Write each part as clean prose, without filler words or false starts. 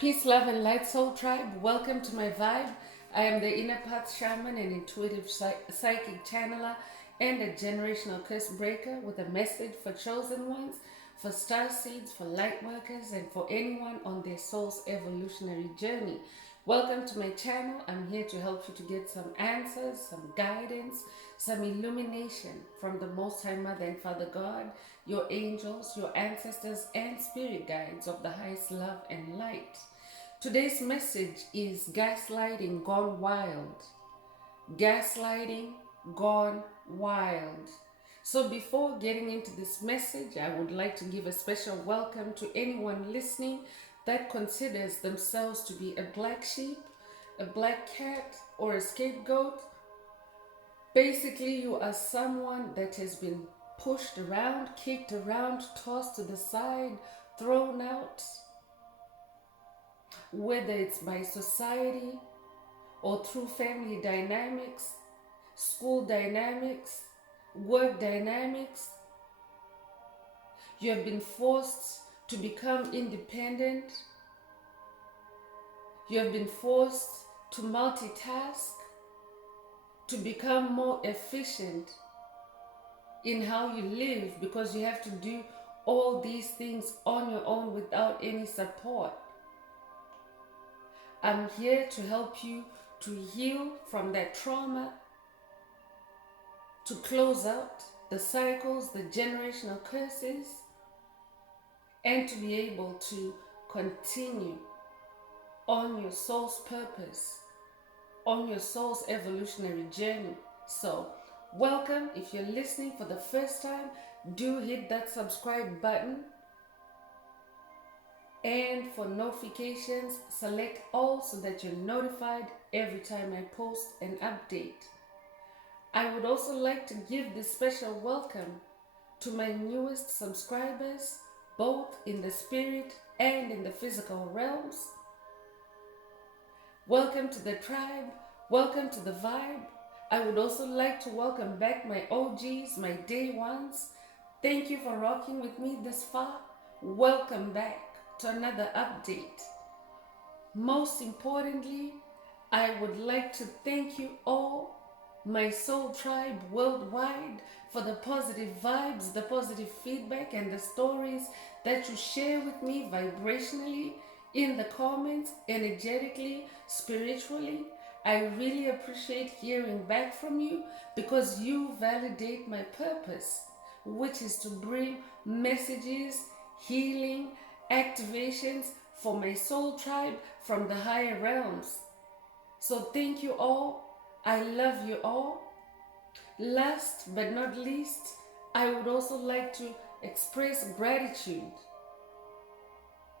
Peace, love, and light, soul tribe. Welcome to my vibe. I am the inner path shaman and intuitive psychic channeler and a generational curse breaker with a message for chosen ones, for star seeds, for light workers, and for anyone on their soul's evolutionary journey. Welcome to my channel. I'm here to help you to get some answers, some guidance, some illumination from the Most High Mother and Father God, your angels, your ancestors, and spirit guides of the highest love and light. Today's message is gaslighting gone wild. Gaslighting gone wild. So before getting into this message, I would like to give a special welcome to anyone listening that considers themselves to be a black sheep, a black cat, or a scapegoat. Basically, you are someone that has been pushed around, kicked around, tossed to the side, thrown out, whether it's by society or through family dynamics, school dynamics, work dynamics. You have been forced to become independent. You have been forced to multitask, to become more efficient in how you live because you have to do all these things on your own without any support. I'm here to help you to heal from that trauma, to close out the cycles, the generational curses, and to be able to continue on your soul's purpose, on your soul's evolutionary journey. So, welcome. If you're listening for the first time, do hit that subscribe button. And for notifications, select all so that you're notified every time I post an update. I would also like to give this special welcome to my newest subscribers, both in the spirit and in the physical realms. Welcome to the tribe. Welcome to the vibe. I would also like to welcome back my OGs, my day ones. Thank you for rocking with me this far. Welcome back to another update. Most importantly, I would like to thank you all, my soul tribe worldwide, for the positive vibes, the positive feedback, and the stories that you share with me vibrationally, in the comments, energetically, spiritually. I really appreciate hearing back from you because you validate my purpose, which is to bring messages, healing, activations for my soul tribe from the higher realms. So thank you all. I love you all. Last but not least, I would also like to express gratitude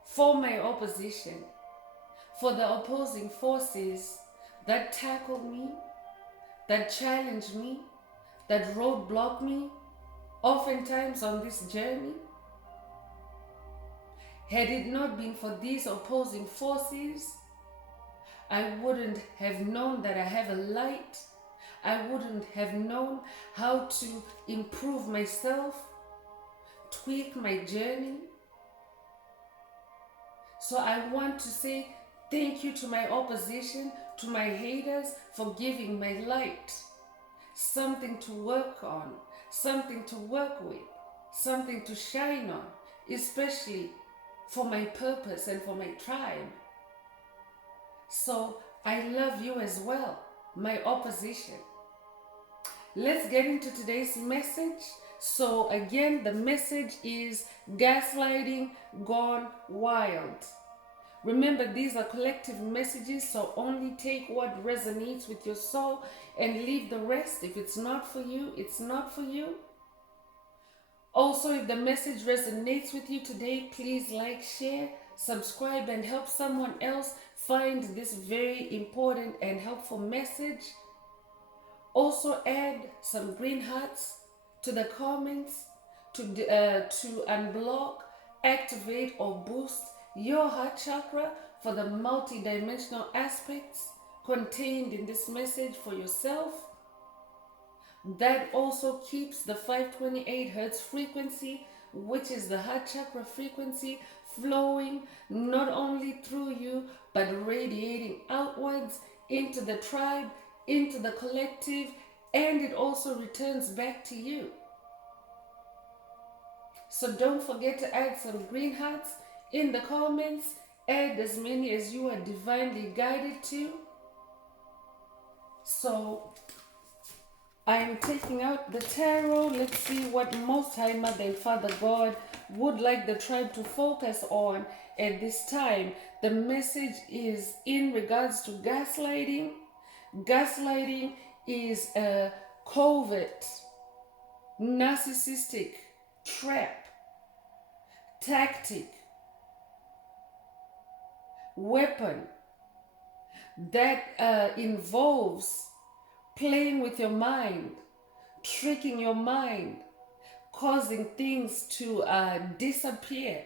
for my opposition, for the opposing forces that tackle me, that challenge me, that roadblock me, oftentimes on this journey. Had it not been for these opposing forces, I wouldn't have known that I have a light. I wouldn't have known how to improve myself, tweak my journey. So I want to say thank you to my opposition, to my haters, for giving my light something to work on, something to work with, something to shine on, especially for my purpose and for my tribe. So I love you as well, my opposition. Let's get into today's message. So again, the message is gaslighting gone wild. Remember, these are collective messages, so only take what resonates with your soul and leave the rest. If it's not for you, it's not for you. Also, if the message resonates with you today, please like, share, subscribe, and help someone else find this very important and helpful message. Also, add some green hearts to the comments to unblock, activate, or boost your heart chakra for the multi-dimensional aspects contained in this message for yourself. That also keeps the 528 Hertz frequency, which is the heart chakra frequency, flowing not only through you, but radiating outwards into the tribe, into the collective, and it also returns back to you. So don't forget to add some green hearts in the comments. Add as many as you are divinely guided to. So I am taking out the tarot. Let's see what Most High Mother and Father God would like the tribe to focus on at this time. The message is in regards to gaslighting. Gaslighting is a covert, narcissistic trap, tactic, weapon that involves playing with your mind, tricking your mind, causing things to disappear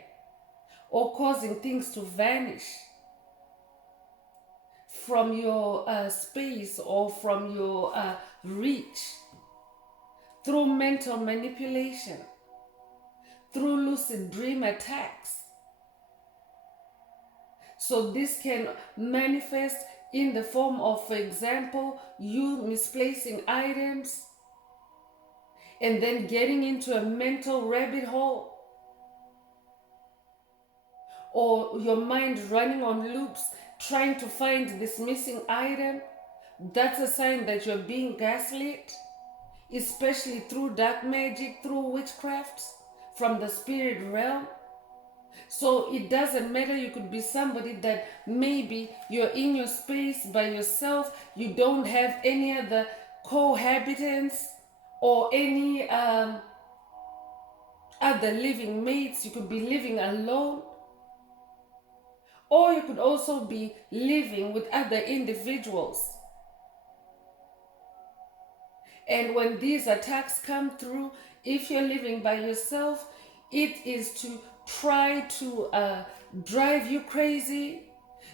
or causing things to vanish from your space or from your reach through mental manipulation, through lucid dream attacks. So this can manifest in the form of, for example, you misplacing items and then getting into a mental rabbit hole, or your mind running on loops trying to find this missing item. That's a sign that you're being gaslit, especially through dark magic, through witchcraft from the spirit realm. So it doesn't matter. You could be somebody that maybe you're in your space by yourself. You don't have any other cohabitants or any other living mates. You could be living alone. Or you could also be living with other individuals. And when these attacks come through, if you're living by yourself, it is to try to drive you crazy.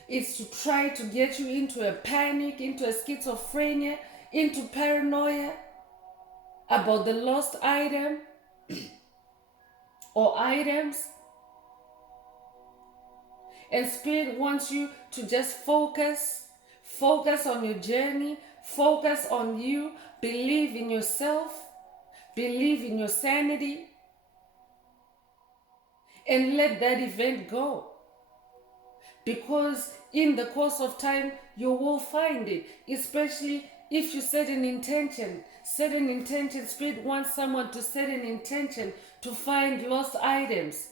It's to try to get you into a panic, into a schizophrenia, into paranoia about the lost item or items. And Spirit wants you to just focus on your journey, focus on you, believe in yourself, believe in your sanity, and let that event go. Because in the course of time, you will find it, especially if you set an intention. Set an intention. Spirit wants someone to set an intention to find lost items,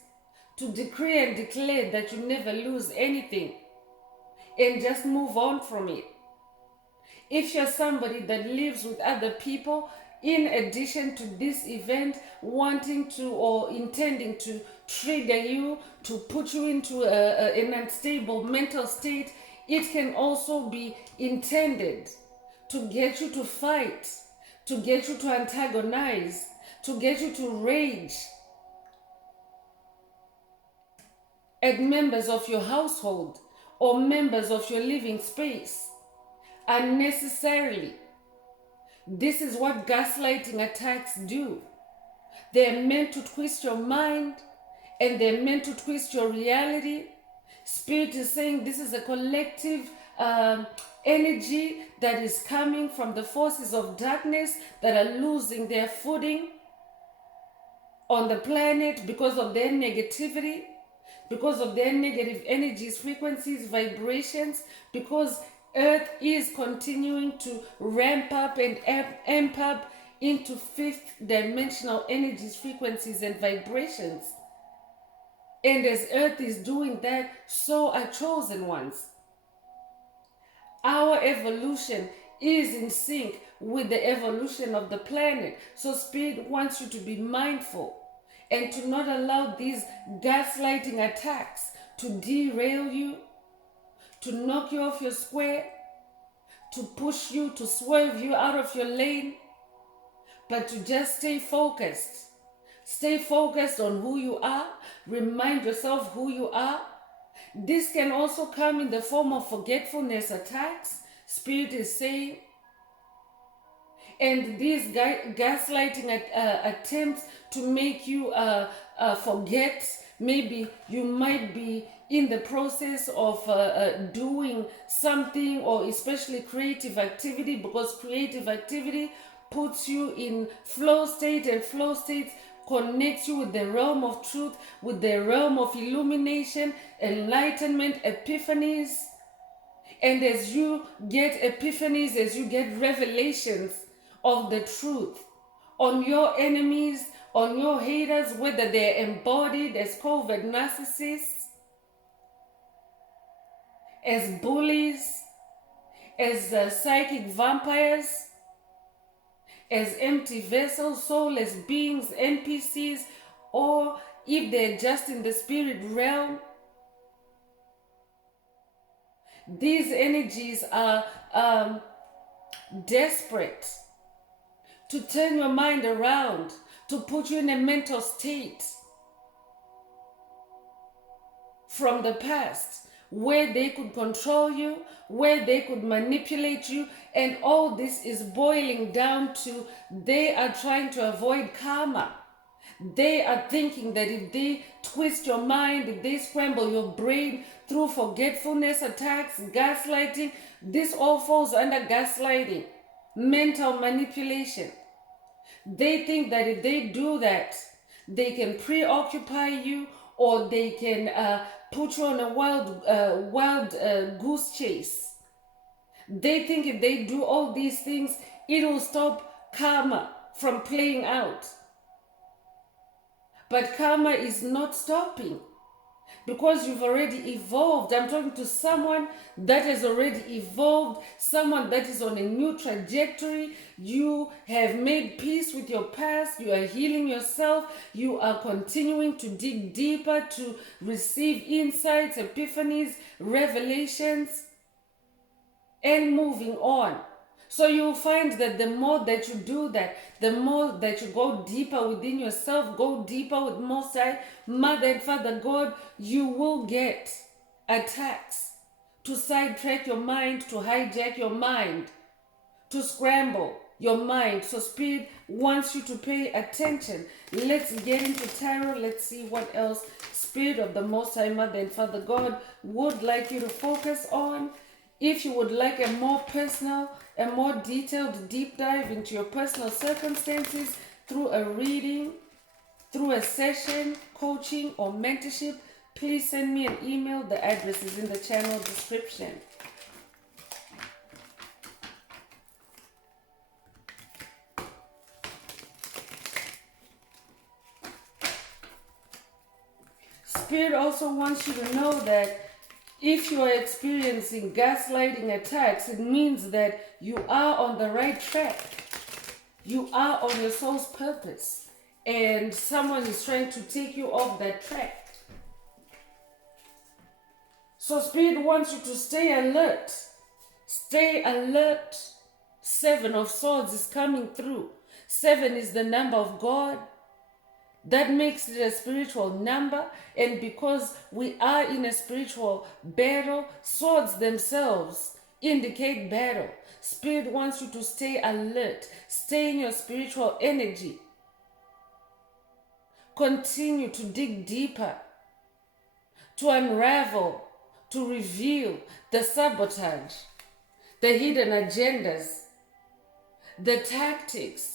to decree and declare that you never lose anything, and just move on from it. If you're somebody that lives with other people, in addition to this event, wanting to or intending to trigger you, to put you into an unstable mental state, it can also be intended to get you to fight, to get you to antagonize, to get you to rage at members of your household or members of your living space unnecessarily. This is what gaslighting attacks do. They're meant to twist your mind and they're meant to twist your reality. Spirit is saying this is a collective energy that is coming from the forces of darkness that are losing their footing on the planet because of their negativity, because of their negative energies, frequencies, vibrations, because Earth is continuing to ramp up and amp up into fifth dimensional energies, frequencies, and vibrations. And as Earth is doing that, so are chosen ones. Our evolution is in sync with the evolution of the planet. So Spirit wants you to be mindful and to not allow these gaslighting attacks to derail you, to knock you off your square, to push you, to swerve you out of your lane, but to just stay focused. Stay focused on who you are. Remind yourself who you are. This can also come in the form of forgetfulness attacks, Spirit is saying. And these gaslighting attempts to make you forget Maybe you might be in the process of doing something, or especially creative activity, because creative activity puts you in flow state, and flow state connects you with the realm of truth, with the realm of illumination, enlightenment, epiphanies. And as you get epiphanies, as you get revelations of the truth on your enemies, on your haters, whether they're embodied as covert narcissists, as bullies, as psychic vampires, as empty vessels, soulless beings, NPCs, or if they're just in the spirit realm, these energies are desperate to turn your mind around, to put you in a mental state from the past where they could control you, where they could manipulate you. And all this is boiling down to they are trying to avoid karma. They are thinking that if they twist your mind, if they scramble your brain through forgetfulness attacks, gaslighting, this all falls under gaslighting, mental manipulation. They think that if they do that, they can preoccupy you, or they can put you on a wild goose chase. They think if they do all these things, it will stop karma from playing out. But karma is not stopping, because you've already evolved. I'm talking to someone that has already evolved, someone that is on a new trajectory. You have made peace with your past. You are healing yourself. You are continuing to dig deeper to receive insights, epiphanies, revelations, and moving on. So you'll find that the more that you do that, the more that you go deeper within yourself, go deeper with Most High, Mother and Father God, you will get attacks to sidetrack your mind, to hijack your mind, to scramble your mind. So Spirit wants you to pay attention. Let's get into tarot. Let's see what else Spirit of the Most High, Mother and Father God would like you to focus on. If you would like a more personal, a more detailed deep dive into your personal circumstances through a reading, through a session, coaching, or mentorship, please send me an email. The address is in the channel description. Spirit also wants you to know that if you are experiencing gaslighting attacks, it means that you are on the right track. You are on your soul's purpose. And someone is trying to take you off that track. So Spirit wants you to stay alert. Stay alert. 7 of Swords is coming through. 7 is the number of God. That makes it a spiritual number, and because we are in a spiritual battle, swords themselves indicate battle. Spirit wants you to stay alert, stay in your spiritual energy. Continue to dig deeper, to unravel, to reveal the sabotage, the hidden agendas, the tactics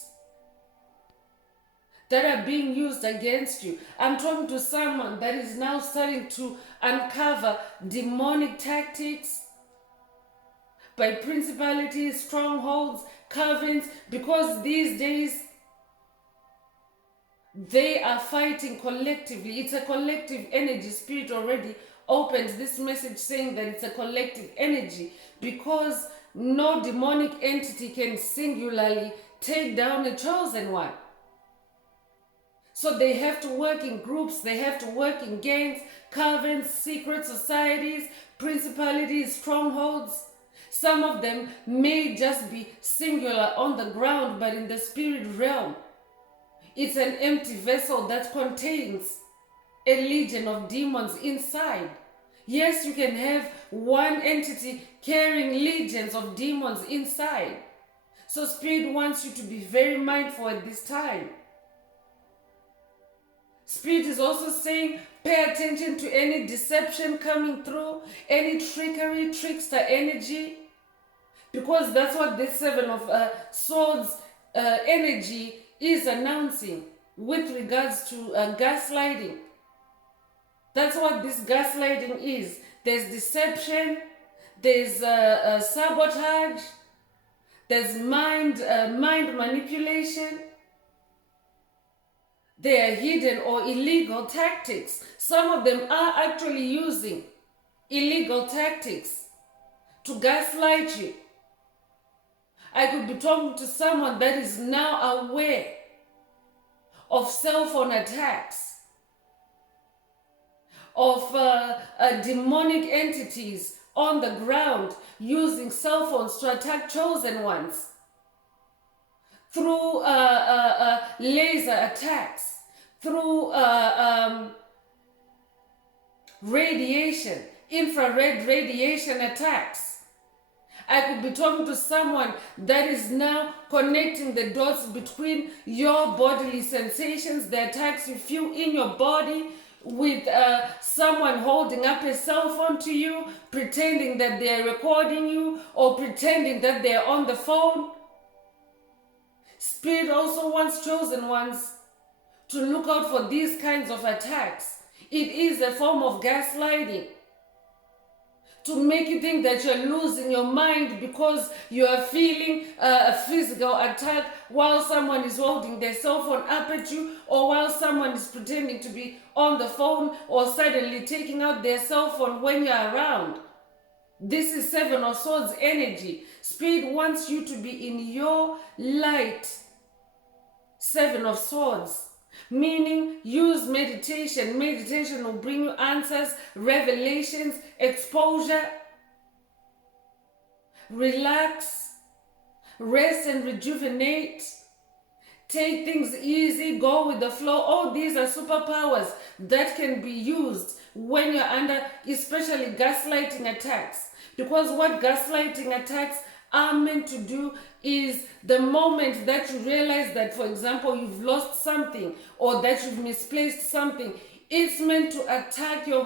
that are being used against you. I'm talking to someone that is now starting to uncover demonic tactics by principalities, strongholds, covens, because these days they are fighting collectively. It's a collective energy. Spirit already opened this message saying that it's a collective energy, because no demonic entity can singularly take down a chosen one. So they have to work in groups, they have to work in gangs, covens, secret societies, principalities, strongholds. Some of them may just be singular on the ground, but in the spirit realm, it's an empty vessel that contains a legion of demons inside. Yes, you can have one entity carrying legions of demons inside. So Spirit wants you to be very mindful at this time. Spirit is also saying, pay attention to any deception coming through, any trickery, trickster energy, because that's what this Seven of Swords energy is announcing with regards to gaslighting. That's what this gaslighting is. There's deception, there's sabotage, there's mind manipulation. They are hidden or illegal tactics. Some of them are actually using illegal tactics to gaslight you. I could be talking to someone that is now aware of cell phone attacks, of demonic entities on the ground using cell phones to attack chosen ones, through laser attacks, through radiation, infrared radiation attacks. I could be talking to someone that is now connecting the dots between your bodily sensations, the attacks you feel in your body, with someone holding up a cell phone to you, pretending that they are recording you or pretending that they are on the phone. Spirit also wants chosen ones to look out for these kinds of attacks. It is a form of gaslighting, to make you think that you're losing your mind because you are feeling a physical attack while someone is holding their cell phone up at you, or while someone is pretending to be on the phone, or suddenly taking out their cell phone when you're around. This is Seven of Swords energy. Spirit wants you to be in your light. Seven of Swords. Meaning, use meditation. Meditation will bring you answers, revelations, exposure. Relax, rest and rejuvenate. Take things easy, go with the flow. All these are superpowers that can be used when you're under, especially gaslighting attacks. Because what gaslighting attacks are meant to do is, the moment that you realize that, for example, you've lost something or that you've misplaced something, it's meant to attack your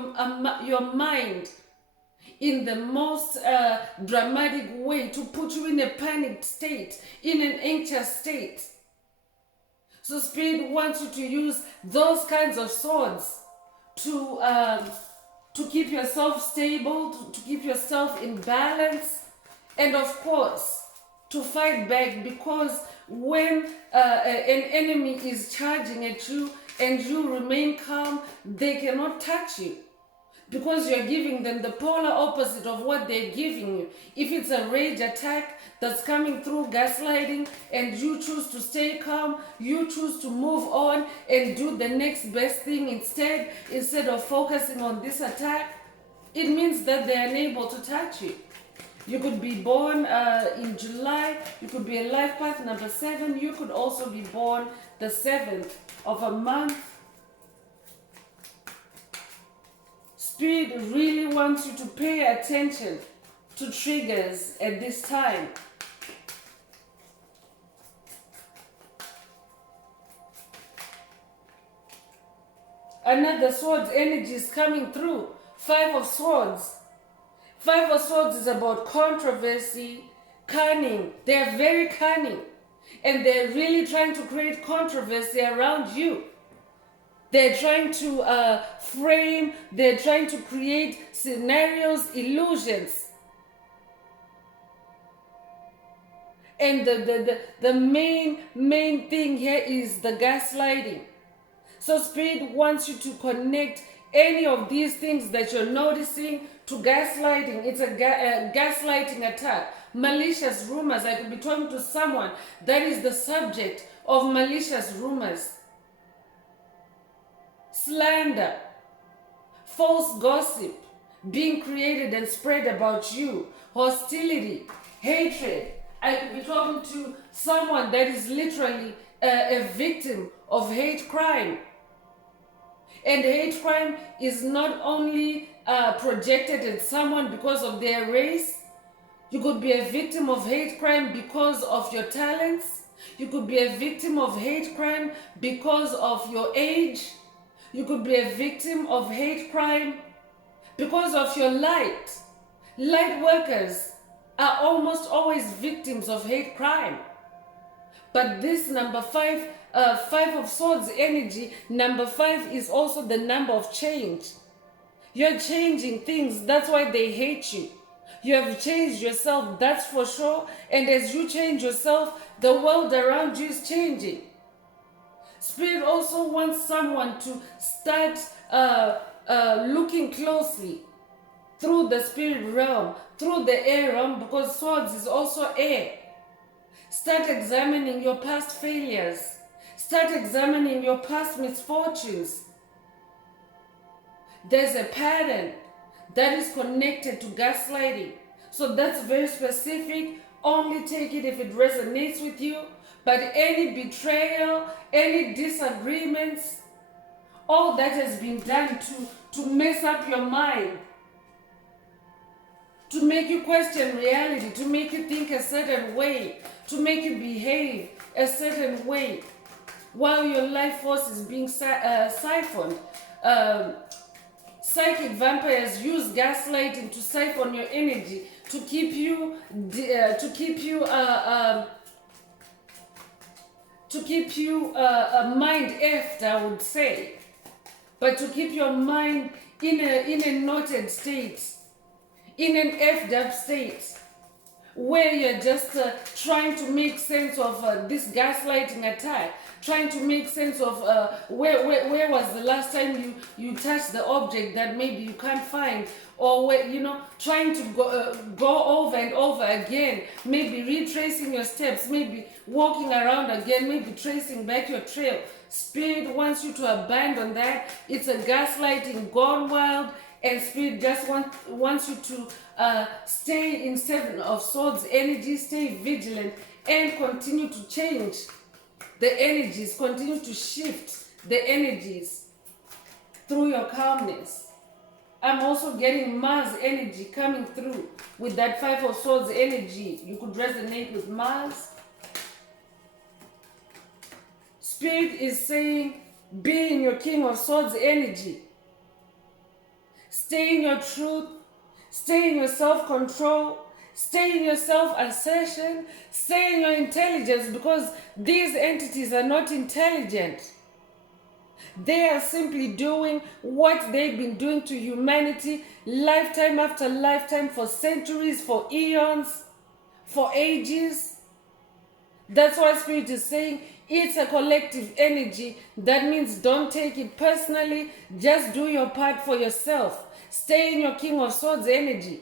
mind in the most dramatic way, to put you in a panicked state, in an anxious state. So Spirit wants you to use those kinds of swords to keep yourself stable, to keep yourself in balance, and of course, to fight back, because when an enemy is charging at you and you remain calm, they cannot touch you, because you're giving them the polar opposite of what they're giving you. If it's a rage attack that's coming through gaslighting and you choose to stay calm, you choose to move on and do the next best thing instead of focusing on this attack, it means that they're unable to touch you. You could be born in July. You could be a life path number 7. You could also be born the 7th of a month. Spirit really wants you to pay attention to triggers at this time. Another swords energy is coming through. 5 of Swords. 5 of Swords is about controversy, cunning. They are very cunning. And they're really trying to create controversy around you. They're trying to frame, they're trying to create scenarios, illusions. And the main thing here is the gaslighting. So Spirit wants you to connect any of these things that you're noticing to gaslighting. It's a gaslighting attack. Malicious rumors. I could be talking to someone that is the subject of malicious rumors. Slander. False gossip being created and spread about you. Hostility. Hatred. I could be talking to someone that is literally a victim of hate crime. And hate crime is not only projected at someone because of their race. You could be a victim of hate crime because of your talents. You could be a victim of hate crime because of your age. You could be a victim of hate crime because of your light. Light workers are almost always victims of hate crime. But this number 5, 5 of Swords energy, number 5 is also the number of change. You're changing things, that's why they hate you. You have changed yourself, that's for sure. And as you change yourself, the world around you is changing. Spirit also wants someone to start looking closely through the spirit realm, through the air realm, because swords is also air. Start examining your past failures. Start examining your past misfortunes. There's a pattern that is connected to gaslighting. So that's very specific. Only take it if it resonates with you. But any betrayal, any disagreements, all that has been done to mess up your mind, to make you question reality, to make you think a certain way, to make you behave a certain way, while your life force is being siphoned. Psychic vampires use gaslighting to siphon your energy, to keep you mind effed, I would say, but to keep your mind in a knotted state, in an effed up state, where you're just trying to make sense of this gaslighting attack, trying to make sense of where was the last time you touched the object that maybe you can't find, or where, trying to go over and over again, maybe retracing your steps, maybe walking around again, maybe tracing back your trail. Spirit wants you to abandon that. It's a gaslighting gone wild, and Spirit just wants you to stay in 7 of Swords energy, stay vigilant, and continue to change the energies, continue to shift the energies through your calmness. I'm also getting Mars energy coming through with that 5 of Swords energy. You could resonate with Mars. Spirit is saying, be in your King of Swords energy. Stay in your truth. Stay in your self-control. Stay in your self-assertion. Stay in your intelligence, because these entities are not intelligent. They are simply doing what they've been doing to humanity lifetime after lifetime, for centuries, for eons, for ages. That's why Spirit is saying it's a collective energy. That means don't take it personally. Just do your part for yourself. Stay in your King of Swords energy.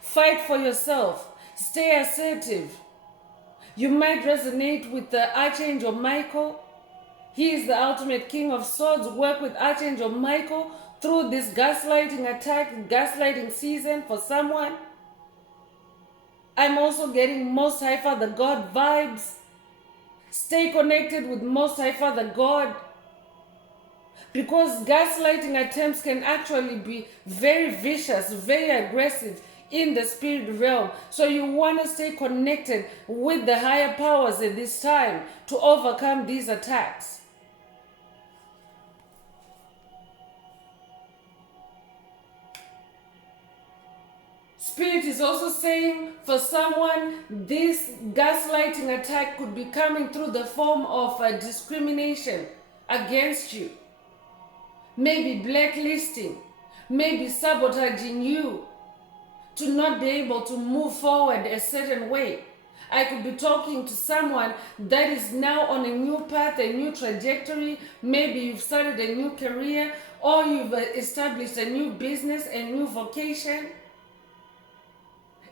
Fight for yourself. Stay assertive. You might resonate with the Archangel Michael. He is the ultimate King of Swords. Work with Archangel Michael through this gaslighting attack, gaslighting season for someone. I'm also getting Most High Father God vibes. Stay connected with Most High Father God, because gaslighting attempts can actually be very vicious, very aggressive in the spirit realm. So you want to stay connected with the higher powers at this time to overcome these attacks. Spirit is also saying, for someone, this gaslighting attack could be coming through the form of discrimination against you. Maybe blacklisting, maybe sabotaging you to not be able to move forward a certain way. I could be talking to someone that is now on a new path, a new trajectory. Maybe you've started a new career, or you've established a new business, a new vocation,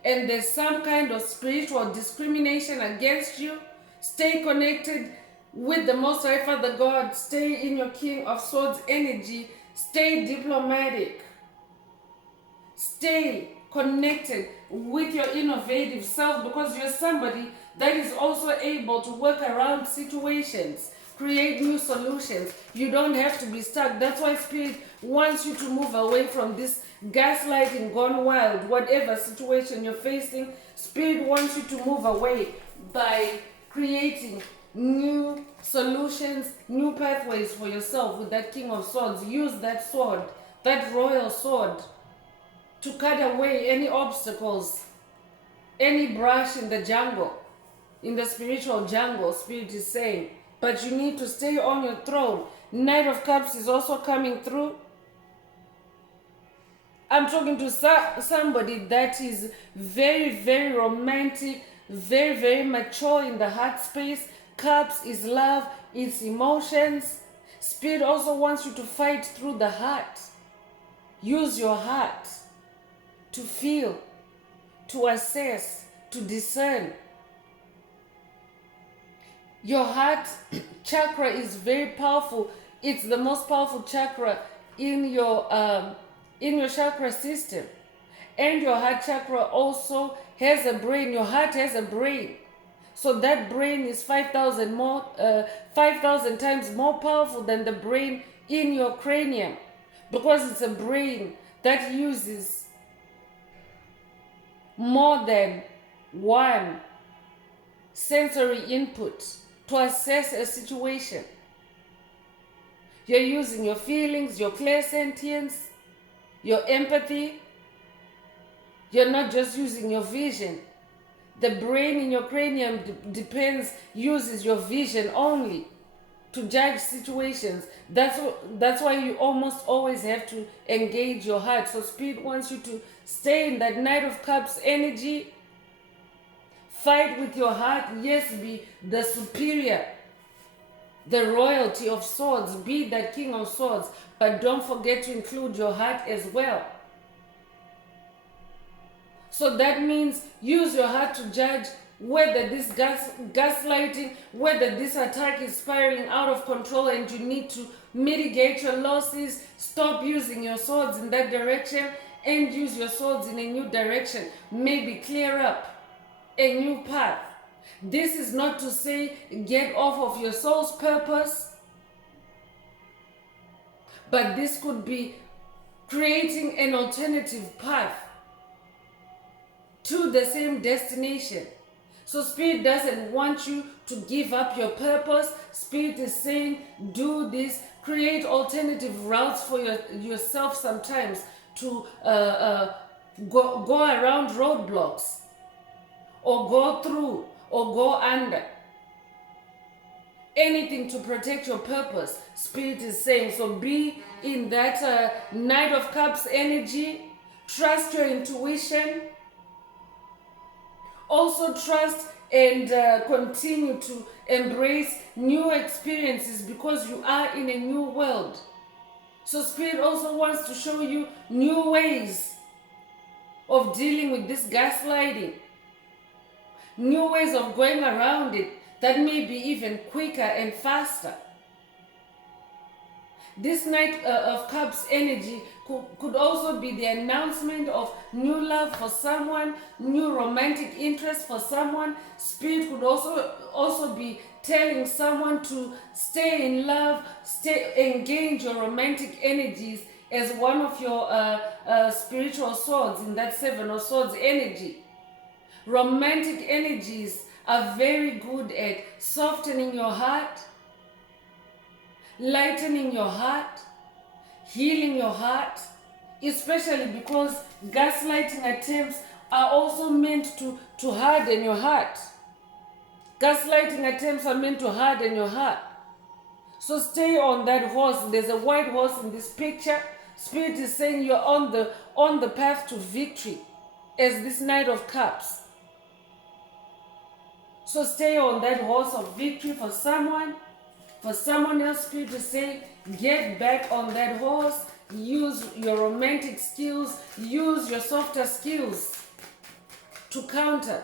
and there's some kind of spiritual discrimination against you. Stay connected with the Most High Father God. Stay in your King of Swords energy. Stay diplomatic. Stay connected with your innovative self, because you're somebody that is also able to work around situations, create new solutions. You don't have to be stuck. That's why Spirit wants you to move away from this gaslighting gone wild. Whatever situation you're facing, Spirit wants you to move away by creating new solutions, new pathways for yourself with that King of Swords. Use that sword, that royal sword, to cut away any obstacles, any brush in the jungle, in the spiritual jungle, Spirit is saying. But you need to stay on your throne. Knight of Cups is also coming through. I'm talking to somebody that is very, very romantic, very, very mature in the heart space. Cups is love, it's emotions. Spirit also wants you to fight through the heart. Use your heart to feel, to assess, to discern. Your heart chakra is very powerful. It's the most powerful chakra in your chakra system. And your heart chakra also has a brain. Your heart has a brain. So that brain is 5,000 times more powerful than the brain in your cranium, because it's a brain that uses more than one sensory input to assess a situation. You're using your feelings, your clairsentience, your empathy. You're not just using your vision. The brain in your cranium uses your vision only to judge situations. That's why you almost always have to engage your heart. So Spirit wants you to stay in that Knight of Cups energy. Fight with your heart. Yes, be the superior, the royalty of swords. Be that King of Swords. But don't forget to include your heart as well. So that means use your heart to judge whether this gaslighting, whether this attack is spiraling out of control and you need to mitigate your losses. Stop using your swords in that direction and use your swords in a new direction. Maybe clear up a new path. This is not to say get off of your soul's purpose, but this could be creating an alternative path to the same destination. So Spirit doesn't want you to give up your purpose. Spirit is saying do this, create alternative routes for yourself sometimes to go around roadblocks, or go through, or go under. Anything to protect your purpose, Spirit is saying. So be in that Knight of Cups energy. Trust your intuition. Also trust and continue to embrace new experiences, because you are in a new world. So Spirit also wants to show you new ways of dealing with this gaslighting. New ways of going around it that may be even quicker and faster. This Knight of Cups energy could also be the announcement of new love for someone, new romantic interest for someone. Spirit could also be telling someone to stay in love, engage your romantic energies as one of your spiritual swords in that Seven of Swords energy. Romantic energies are very good at softening your heart, lightening your heart, healing your heart, especially because gaslighting attempts are also meant to harden your heart. Gaslighting attempts are meant to harden your heart. So stay on that horse. There's a white horse in this picture. Spirit is saying you're on the path to victory as this Knight of Cups. So stay on that horse of victory for someone. For someone else, Spirit is saying, get back on that horse. Use your romantic skills. Use your softer skills to counter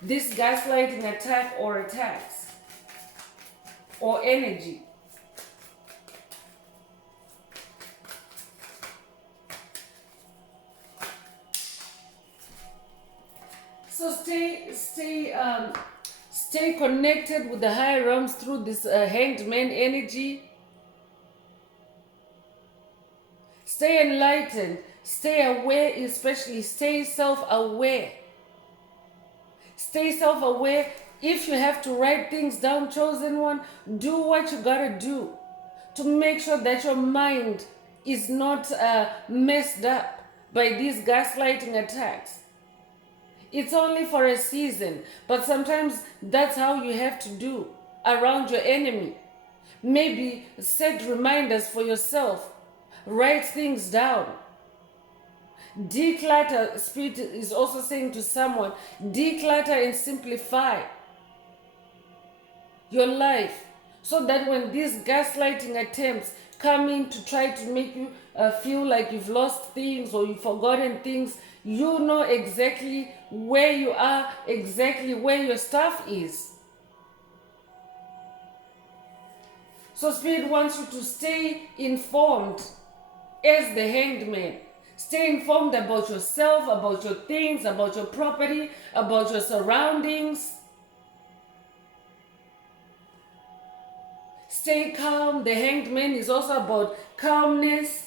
this gaslighting attack or attacks or energy. So stay connected with the higher realms through this Hanged Man energy. Stay enlightened. Stay aware, especially stay self-aware. Stay self-aware If you have to write things down, chosen one, do what you gotta do to make sure that your mind is not messed up by these gaslighting attacks. It's only for a season, but sometimes that's how you have to do around your enemy. Maybe set reminders for yourself, write things down. Declutter, Spirit is also saying to someone, declutter and simplify your life so that when these gaslighting attempts come in to try to make you feel like you've lost things or you've forgotten things, you know exactly where you are, exactly where your stuff is. So Spirit wants you to stay informed as the Hanged Man. Stay informed about yourself, about your things, about your property, about your surroundings. Stay calm. The Hanged Man is also about calmness.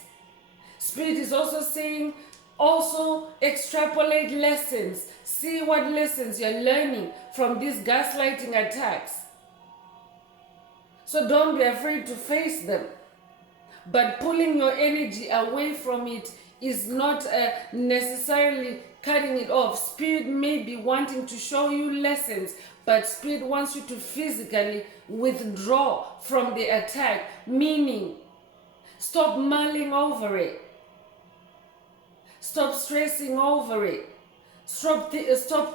Spirit is also saying, also extrapolate lessons. See what lessons you're learning from these gaslighting attacks. So don't be afraid to face them. But pulling your energy away from it is not necessarily cutting it off. Spirit may be wanting to show you lessons, but Spirit wants you to physically withdraw from the attack, meaning stop mulling over it. Stop stressing over it. Stop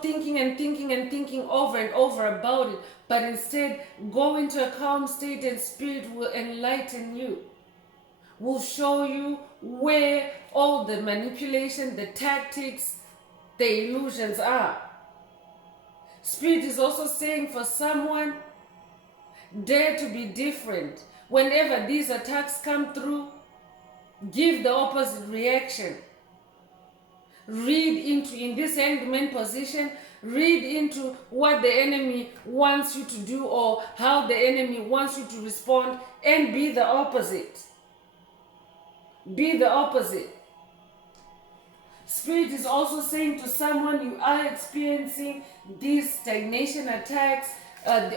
thinking and thinking and thinking over and over about it, but instead go into a calm state and Spirit will enlighten you. Will show you where all the manipulation, the tactics, the illusions are. Spirit is also saying for someone, dare to be different. Whenever these attacks come through, give the opposite reaction. Read into, in this Hanged Man position, read into what the enemy wants you to do or how the enemy wants you to respond, and be the opposite. Be the opposite. Spirit is also saying to someone, you are experiencing these stagnation attacks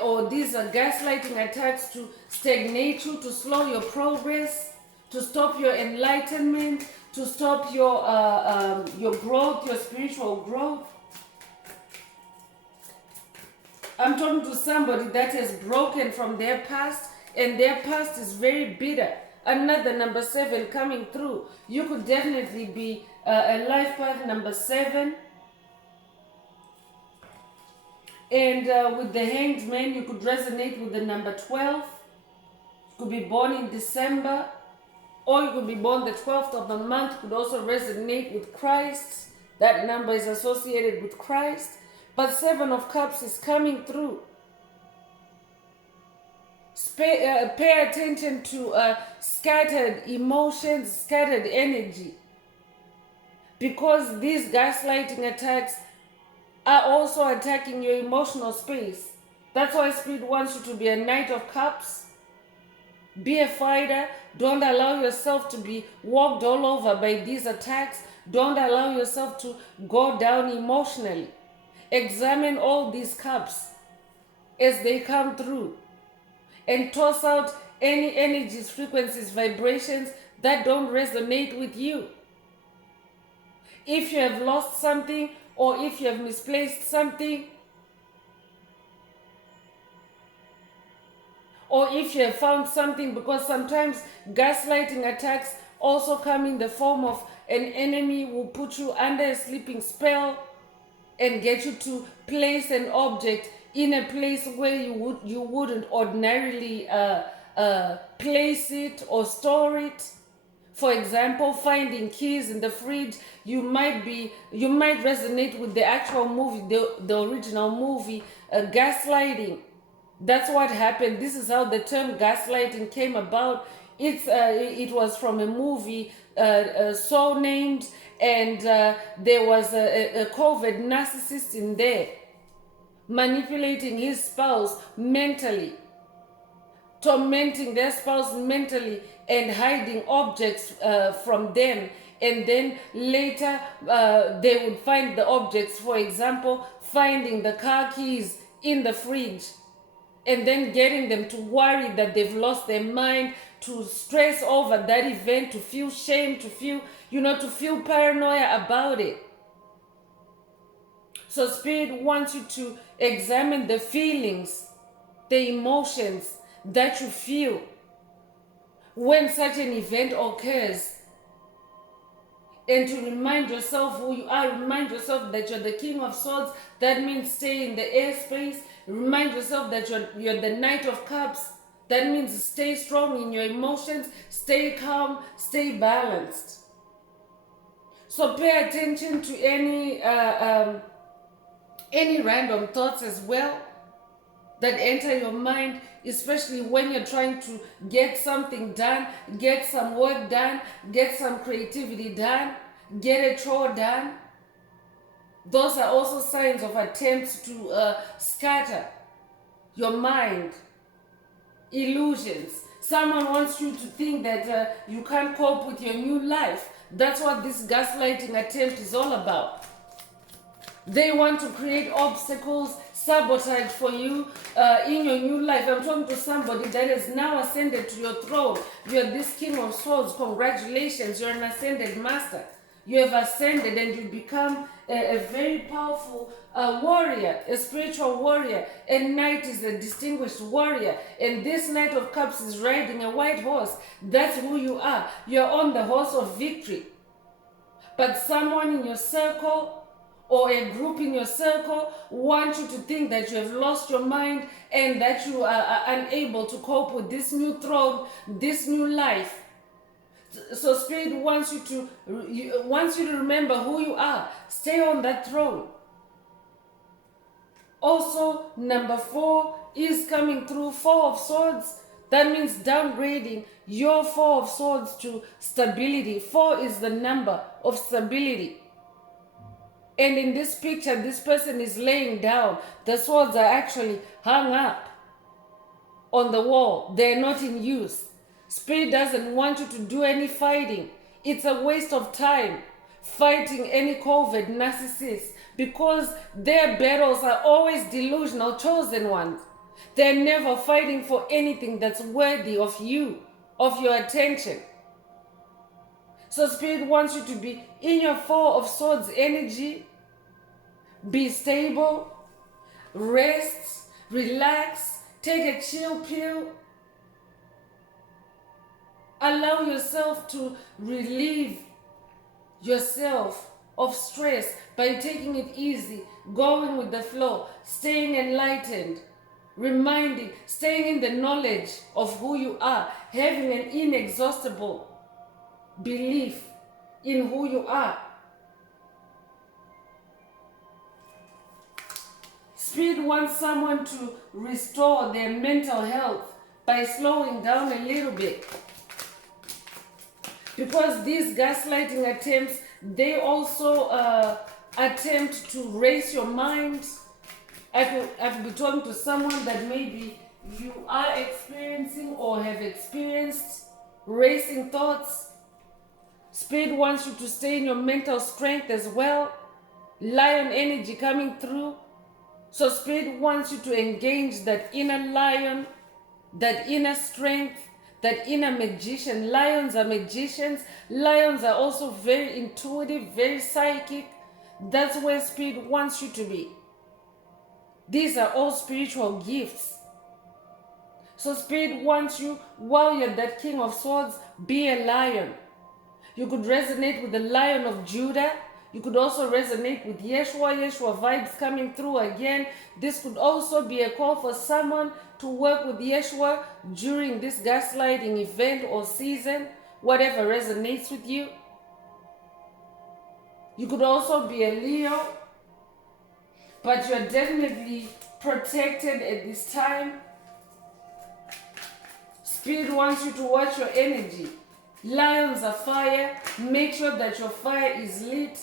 or these gaslighting attacks to stagnate you, to slow your progress, to stop your enlightenment, to stop your growth, your spiritual growth. I'm talking to somebody that has broken from their past, and their past is very bitter. Another number 7 coming through. You could definitely be a life path number 7. And with the Hanged Man, you could resonate with the number 12. You could be born in December, or you could be born the 12th of the month. Could also resonate with Christ. That number is associated with Christ. But 7 of Cups is coming through. Pay attention to scattered emotions, scattered energy. Because these gaslighting attacks are also attacking your emotional space. That's why Spirit wants you to be a Knight of Cups. Be a fighter. Don't allow yourself to be walked all over by these attacks. Don't allow yourself to go down emotionally. Examine all these cups as they come through. And toss out any energies, frequencies, vibrations that don't resonate with you. If you have lost something or if you have misplaced something, or if you have found something, because sometimes gaslighting attacks also come in the form of an enemy will put you under a sleeping spell and get you to place an object in a place where you wouldn't ordinarily place it or store it. For example, finding keys in the fridge. You might resonate with the actual movie, the original movie, Gaslighting. That's what happened. This is how the term gaslighting came about. It was from a movie so named, and there was a covert narcissist in there, manipulating his spouse mentally, tormenting their spouse mentally, and hiding objects from them. And then later they would find the objects. For example, finding the car keys in the fridge, and then getting them to worry that they've lost their mind, to stress over that event, to feel shame, to feel, to feel paranoia about it. So Spirit wants you to examine the feelings, the emotions that you feel when such an event occurs, and to remind yourself who you are. Remind yourself that you're the King of Swords. That means stay in the airspace. Remind yourself that you're the Knight of Cups. That means stay strong in your emotions, stay calm, stay balanced. So pay attention to any random thoughts as well that enter your mind, especially when you're trying to get something done, get some work done, get some creativity done, get a chore done. Those are also signs of attempts to scatter your mind, illusions. Someone wants you to think that you can't cope with your new life. That's what this gaslighting attempt is all about. They want to create obstacles, sabotage for you in your new life. I'm talking to somebody that has now ascended to your throne. You're this King of Swords. Congratulations, you're an ascended master. You have ascended and you become a very powerful warrior, a spiritual warrior. And Knight is a distinguished warrior. And this Knight of Cups is riding a white horse. That's who you are. You're on the horse of victory. But someone in your circle or a group in your circle want you to think that you have lost your mind and that you are unable to cope with this new throne, this new life. So Spirit wants you to remember who you are. Stay on that throne. Also, number 4 is coming through, 4 of Swords. That means downgrading your 4 of Swords to stability. 4 is the number of stability. And in this picture, this person is laying down. The swords are actually hung up on the wall. They're not in use. Spirit doesn't want you to do any fighting. It's a waste of time fighting any covert narcissists, because their battles are always delusional chosen ones. They're never fighting for anything that's worthy of you, of your attention. So Spirit wants you to be in your 4 of Swords energy. Be stable, rest, relax, take a chill pill. Allow yourself to relieve yourself of stress by taking it easy, going with the flow, staying enlightened, staying in the knowledge of who you are, having an inexhaustible belief in who you are. Spirit wants someone to restore their mental health by slowing down a little bit. Because these gaslighting attempts, they also attempt to race your mind. I could be talking to someone that maybe you are experiencing or have experienced racing thoughts. Spirit wants you to stay in your mental strength as well. Lion energy coming through. So Spirit wants you to engage that inner lion, that inner strength, that inner magician. Lions are magicians. Lions are also very intuitive, very psychic. That's where Spirit wants you to be. These are all spiritual gifts. So Spirit wants you, while you're that King of Swords, be a lion. You could resonate with the Lion of Judah. You could also resonate with Yeshua vibes coming through again. This could also be a call for someone to work with Yeshua during this gaslighting event or season, whatever resonates with you. You could also be a Leo, but you're definitely protected at this time. Spirit wants you to watch your energy. Lions are fire. Make sure that your fire is lit.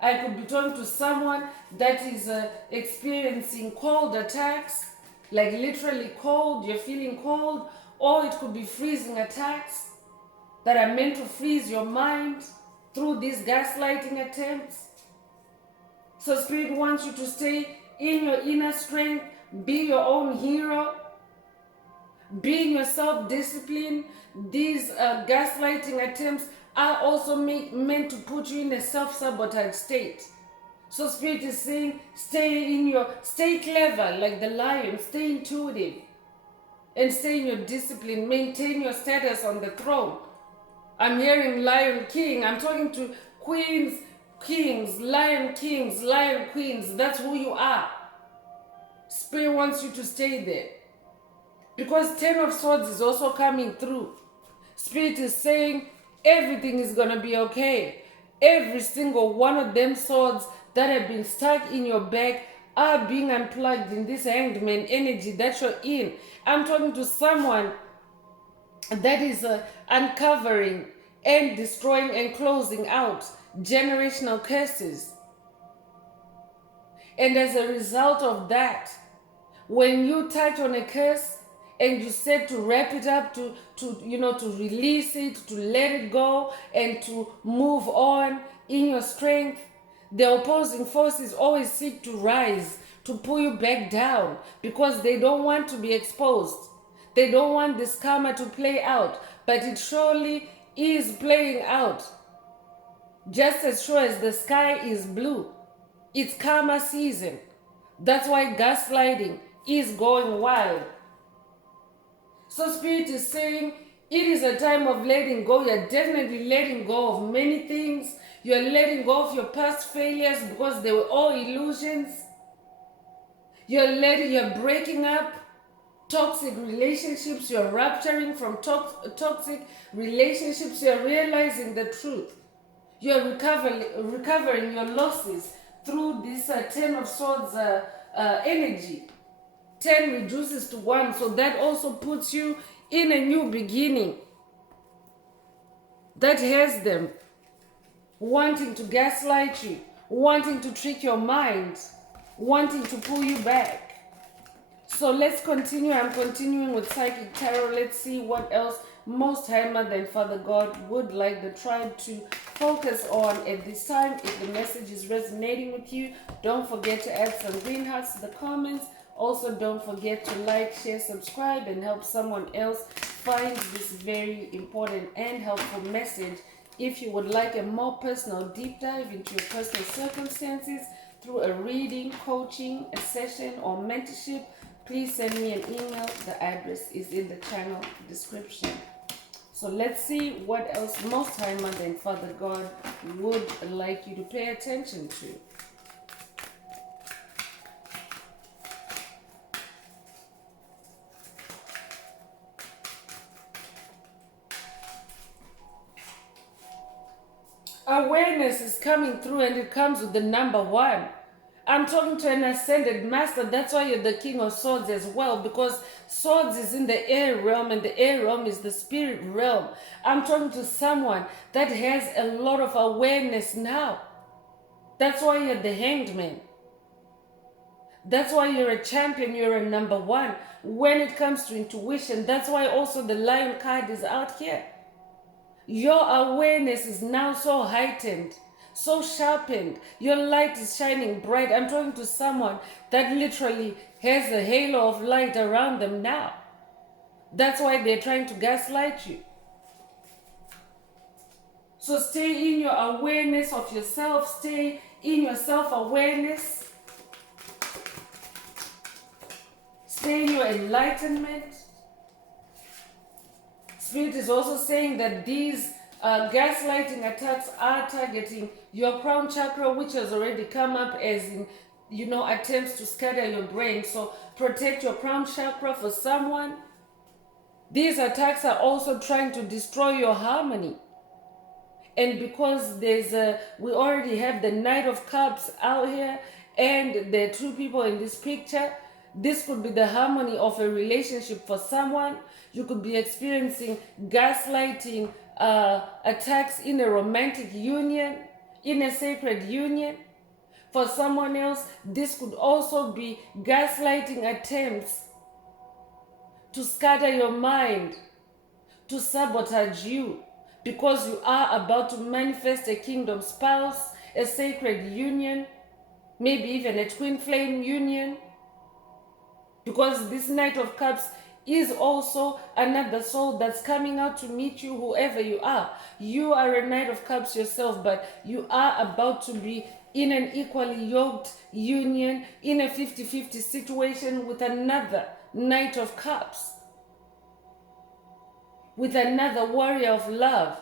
I could be talking to someone that is experiencing cold attacks, like literally cold, you're feeling cold, or it could be freezing attacks that are meant to freeze your mind through these gaslighting attempts. So Spirit wants you to stay in your inner strength, be your own hero, being your self-discipline. These gaslighting attempts are also meant to put you in a self-sabotage state. So Spirit is saying, stay clever like the lion, stay intuitive, and stay in your discipline, maintain your status on the throne. I'm hearing Lion King. I'm talking to queens, kings, lion queens. That's who you are. Spirit wants you to stay there. Because 10 of Swords is also coming through. Spirit is saying everything is going to be okay. Every single one of them swords that have been stuck in your back are being unplugged in this hangman energy that you're in. I'm talking to someone that is uncovering and destroying and closing out generational curses. And as a result of that, when you touch on a curse and you said to wrap it up, to release it, to let it go, and to move on in your strength, the opposing forces always seek to rise, to pull you back down, because they don't want to be exposed. They don't want this karma to play out, but it surely is playing out. Just as sure as the sky is blue, it's karma season. That's why gaslighting is going wild. So Spirit is saying it is a time of letting go. You're definitely letting go of many things. You're letting go of your past failures because they were all illusions. You're breaking up toxic relationships. You're rupturing from toxic relationships. You're realizing the truth. You're recovering your losses through this 10 of Swords energy. 10 reduces to 1, so that also puts you in a new beginning. That has them wanting to gaslight you, wanting to trick your mind, wanting to pull you back. So let's continue. I'm continuing with Psychic Tarot. Let's see what else Most High Mother and Father God would like the tribe to focus on at this time. If the message is resonating with you, don't forget to add some green hearts to the comments. Also, don't forget to like, share, subscribe, and help someone else find this very important and helpful message. If you would like a more personal deep dive into your personal circumstances through a reading, coaching, a session, or mentorship, please send me an email. The address is in the channel description. So let's see what else Most High Mother and Father God would like you to pay attention to. Awareness is coming through, and it comes with the number 1. I'm talking to an ascended master. That's why you're the King of Swords as well, because swords is in the air realm, and the air realm is the spirit realm. I'm talking to someone that has a lot of awareness now. That's why you're the Hanged Man. That's why you're a champion. You're a number 1 when it comes to intuition. That's why also the Lion card is out here. Your awareness is now so heightened, so sharpened. Your light is shining bright. I'm talking to someone that literally has a halo of light around them now. That's why they're trying to gaslight you. So stay in your awareness of yourself. Stay in your self-awareness. Stay in your enlightenment. Spirit is also saying that these gaslighting attacks are targeting your crown chakra, which has already come up as in, attempts to scatter your brain. So protect your crown chakra for someone. These attacks are also trying to destroy your harmony. And because we already have the Knight of Cups out here, and there are 2 people in this picture, this could be the harmony of a relationship for someone. You could be experiencing gaslighting attacks in a romantic union, in a sacred union. For someone else, this could also be gaslighting attempts to scatter your mind, to sabotage you, because you are about to manifest a kingdom spouse, a sacred union, maybe even a twin flame union. Because this Knight of Cups is also another soul that's coming out to meet you, whoever you are. You are a Knight of Cups yourself, but you are about to be in an equally yoked union, in a 50-50 situation with another Knight of Cups, with another warrior of love.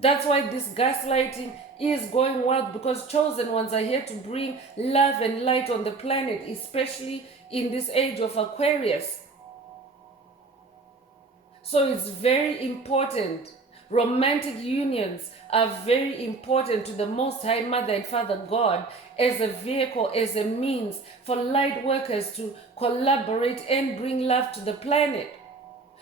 That's why this gaslighting is going well, because chosen ones are here to bring love and light on the planet, especially in this age of Aquarius. So it's very important. Romantic unions are very important to the Most High Mother and Father God as a vehicle, as a means for light workers to collaborate and bring love to the planet.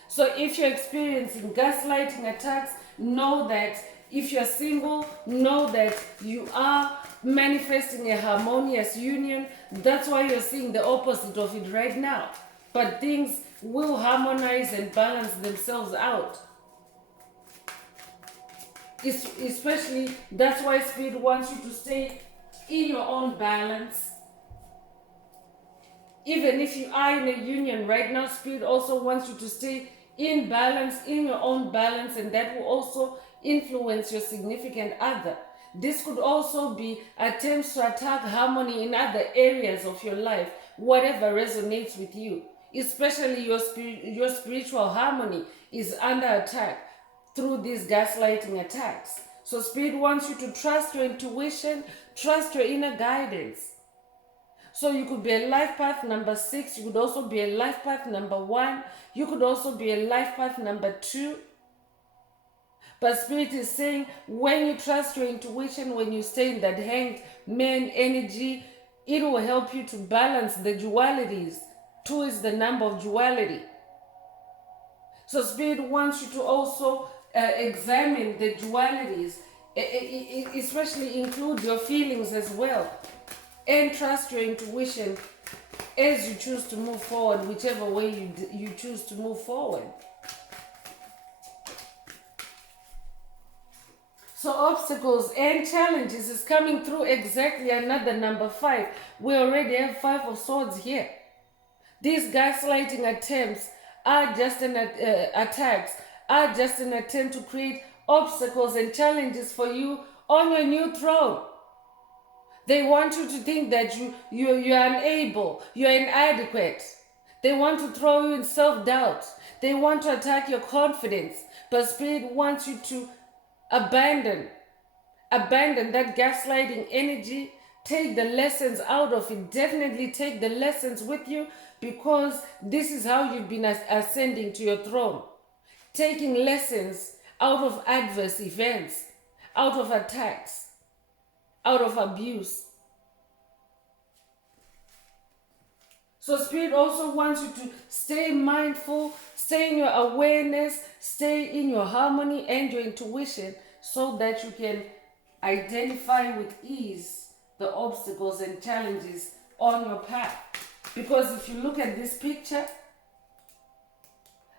So if you're experiencing gaslighting attacks, know that. If you're single, know that you are manifesting a harmonious union. That's why you're seeing the opposite of it right now. But things will harmonize and balance themselves out. Especially, that's why Spirit wants you to stay in your own balance. Even if you are in a union right now, Spirit also wants you to stay in balance, in your own balance, and that will also influence your significant other. This could also be attempts to attack harmony in other areas of your life, whatever resonates with you. Especially your spiritual harmony is under attack through these gaslighting attacks. So Spirit wants you to trust your intuition, trust your inner guidance. So you could be a life path number 6, you could also be a life path number 1, you could also be a life path number 2. But Spirit is saying, when you trust your intuition, when you stay in that hanged man energy, it will help you to balance the dualities. 2 is the number of duality. So Spirit wants you to also examine the dualities, especially include your feelings as well. And trust your intuition as you choose to move forward, whichever way you choose to move forward. So obstacles and challenges is coming through exactly another number 5. We already have 5 of swords here. These gaslighting attempts are just attacks, are just an attempt to create obstacles and challenges for you on your new throne. They want you to think that you're unable, you're inadequate. They want to throw you in self-doubt. They want to attack your confidence. But Spirit wants you to abandon that gaslighting energy. Take the lessons out of it. Definitely take the lessons with you, because this is how you've been ascending to your throne. Taking lessons out of adverse events, out of attacks, out of abuse. So Spirit also wants you to stay mindful, stay in your awareness, stay in your harmony and your intuition, so that you can identify with ease the obstacles and challenges on your path. Because if you look at this picture,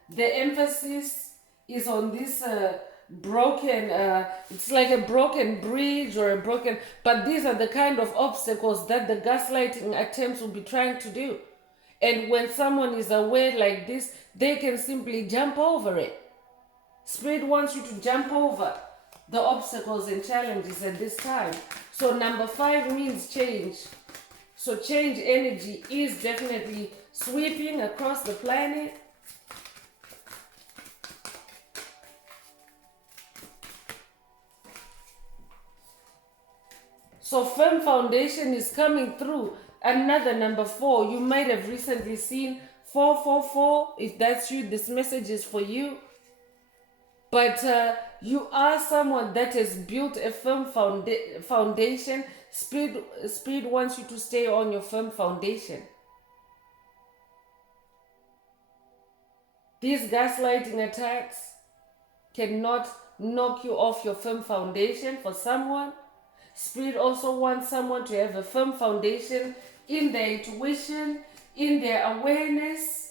the emphasis is on this broken, it's like a broken bridge or a broken, but these are the kind of obstacles that the gaslighting attempts will be trying to do. And when someone is aware like this, they can simply jump over it. Spirit wants you to jump over the obstacles and challenges at this time. So number 5 means change. So change energy is definitely sweeping across the planet. So firm foundation is coming through. Another number 4. You might have recently seen 444. If that's you, this message is for you. But you are someone that has built a firm foundation. Spirit wants you to stay on your firm foundation. These gaslighting attacks cannot knock you off your firm foundation for someone. Spirit also wants someone to have a firm foundation in their intuition, in their awareness.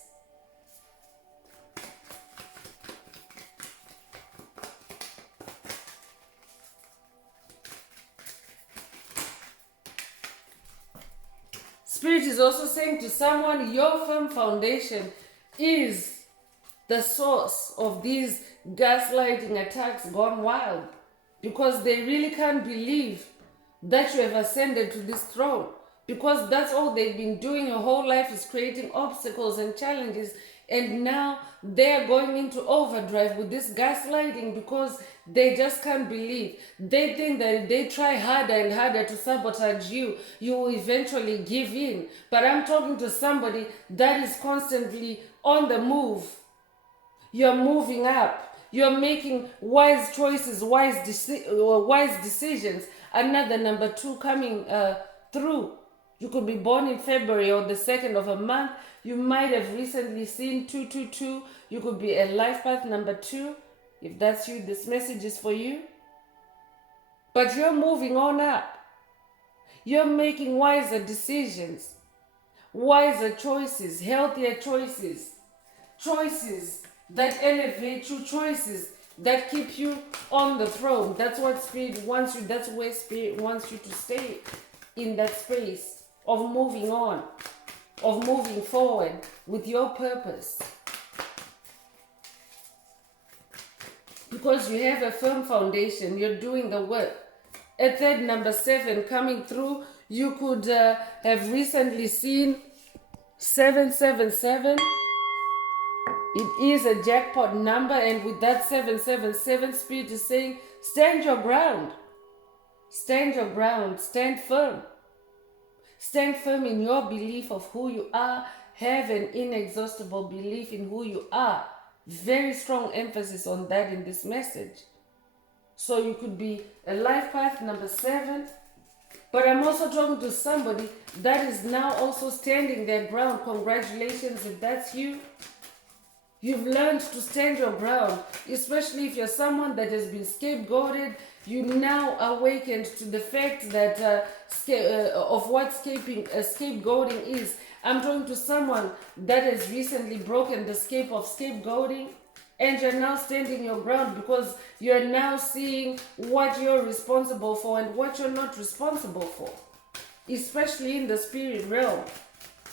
Spirit is also saying to someone, your firm foundation is the source of these gaslighting attacks gone wild, because they really can't believe that you have ascended to this throne, because that's all they've been doing your whole life, is creating obstacles and challenges, and now they're going into overdrive with this gaslighting because they just can't believe. They think that if they try harder and harder to sabotage you, you will eventually give in. But I'm talking to somebody that is constantly on the move. You're moving up. You're making wise choices, wise decisions. Another number 2 coming through. You could be born in February or the 2nd of a month. You might have recently seen 222. You could be a life path number 2. If that's you, this message is for you. But you're moving on up. You're making wiser decisions, wiser choices, healthier choices, choices that elevate you, choices that keep you on the throne. That's what Spirit wants you. That's where Spirit wants you to stay, in that space of moving on, of moving forward with your purpose. Because you have a firm foundation, you're doing the work. A third number 7 coming through, you could have recently seen 777. It is a jackpot number, and with that 777, Spirit is saying, stand your ground. Stand your ground. Stand firm. Stand firm in your belief of who you are. Have an inexhaustible belief in who you are. Very strong emphasis on that in this message. So you could be a life path number 7. But I'm also talking to somebody that is now also standing their ground. Congratulations if that's you. You've learned to stand your ground, especially if you're someone that has been scapegoated. You now awakened to the fact that of what scapegoating is. I'm talking to someone that has recently broken the scape of scapegoating, and you're now standing your ground because you're now seeing what you're responsible for and what you're not responsible for, especially in the spirit realm.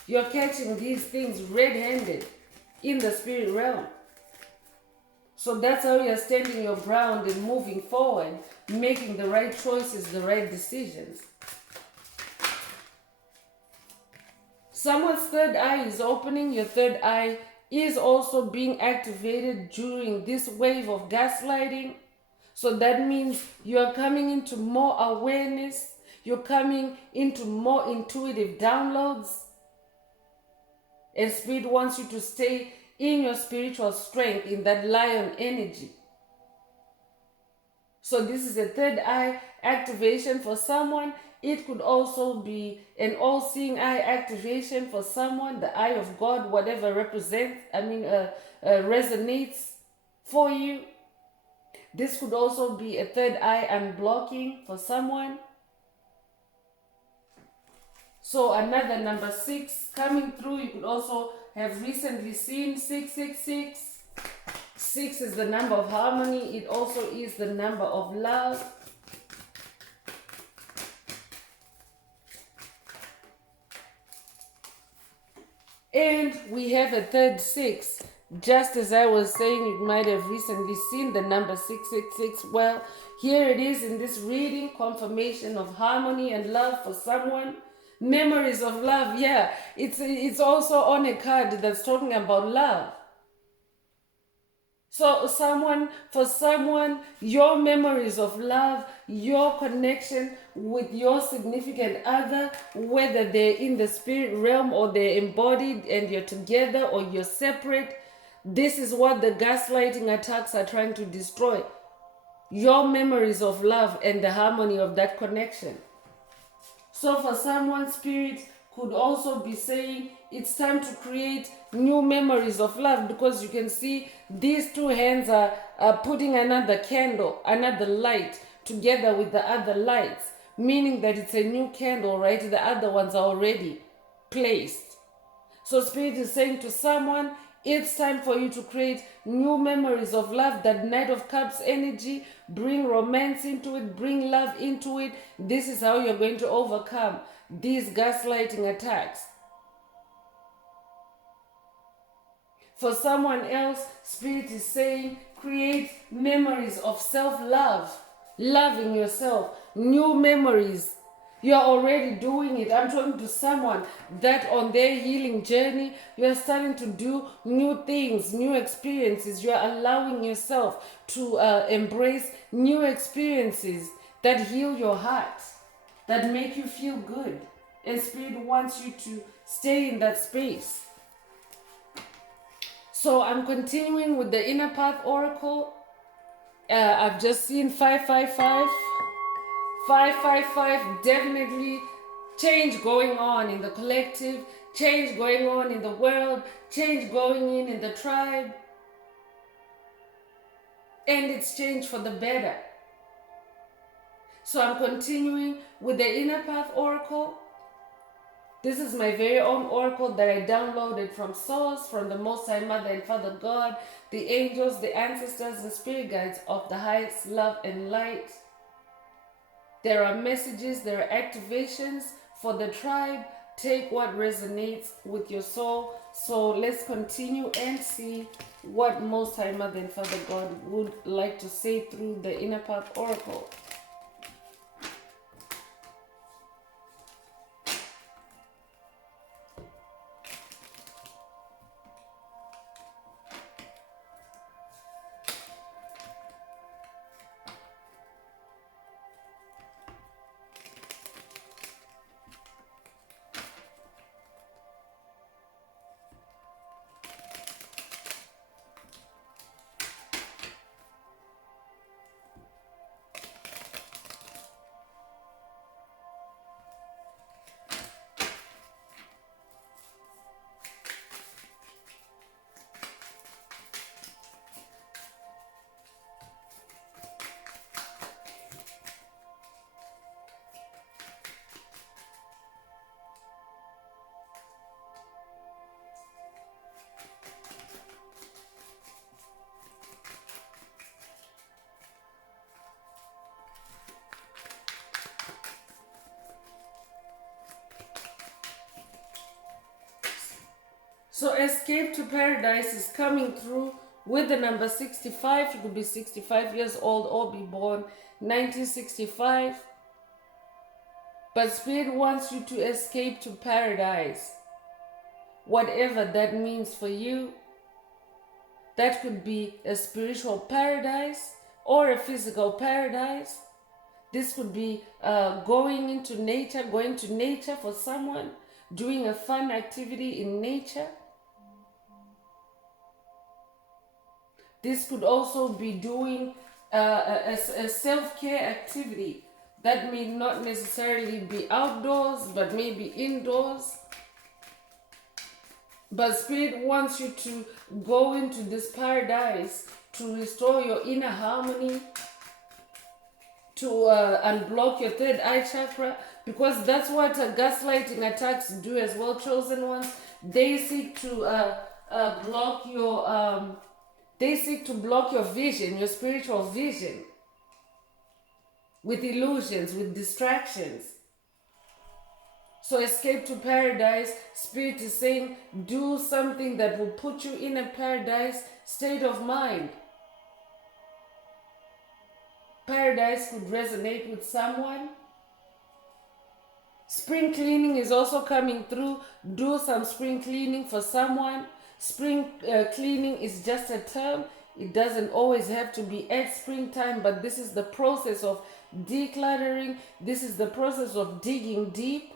You're catching these things red-handed in the spirit realm. So that's how you're standing your ground and moving forward, making the right choices, the right decisions. Someone's third eye is opening. Your third eye is also being activated during this wave of gaslighting. So that means you're coming into more awareness. You're coming into more intuitive downloads. And Spirit wants you to stay in your spiritual strength, in that lion energy. So this is a third eye activation for someone. It could also be an all-seeing eye activation for someone, the eye of God, whatever resonates for you. This could also be a third eye unblocking for someone. So another number 6 coming through. You could also have recently seen 666. 6 is the number of harmony. It also is the number of love. And we have a third 6. Just as I was saying, you might have recently seen the number 666. Well, here it is in this reading, confirmation of harmony and love for someone. Memories of love, yeah. It's also on a card that's talking about love. So for someone, your memories of love, your connection with your significant other, whether they're in the spirit realm or they're embodied and you're together or you're separate, this is what the gaslighting attacks are trying to destroy. Your memories of love and the harmony of that connection. So for someone, Spirit could also be saying it's time to create new memories of love, because you can see these two hands are putting another candle, another light together with the other lights, meaning that it's a new candle, right? The other ones are already placed. So Spirit is saying to someone, it's time for you to create new memories of love, that Knight of Cups energy. Bring romance into it, bring love into it. This is how you're going to overcome these gaslighting attacks. For someone else, Spirit is saying, create memories of self-love, loving yourself, new memories. You are already doing it. I'm talking to someone that on their healing journey, you are starting to do new things, new experiences. You are allowing yourself to embrace new experiences that heal your heart, that make you feel good. And Spirit wants you to stay in that space. So I'm continuing with the Inner Path Oracle. I've just seen 555. 555, definitely change going on in the collective, change going on in the world, change going in the tribe. And it's change for the better. So I'm continuing with the Inner Path Oracle. This is my very own oracle that I downloaded from Source, from the Most High Mother and Father God, the angels, the ancestors, the spirit guides of the highest love and light. There are messages, there are activations for the tribe. Take what resonates with your soul. So let's continue and see what Most High Mother and Father God would like to say through the Inner Path Oracle. So escape to paradise is coming through with the number 65. You could be 65 years old or be born 1965. But Spirit wants you to escape to paradise. Whatever that means for you. That could be a spiritual paradise or a physical paradise. This could be going to nature for someone, doing a fun activity in nature. This could also be doing a self-care activity that may not necessarily be outdoors, but maybe indoors. But Spirit wants you to go into this paradise to restore your inner harmony, to unblock your third eye chakra, because that's what gaslighting attacks do as well, chosen ones. They seek to block your vision, your spiritual vision, with illusions, with distractions. So escape to paradise. Spirit is saying, do something that will put you in a paradise state of mind. Paradise could resonate with someone. Spring cleaning is also coming through. Do some spring cleaning for someone. Spring cleaning is just a term. It doesn't always have to be at springtime, but this is the process of decluttering. This is the process of digging deep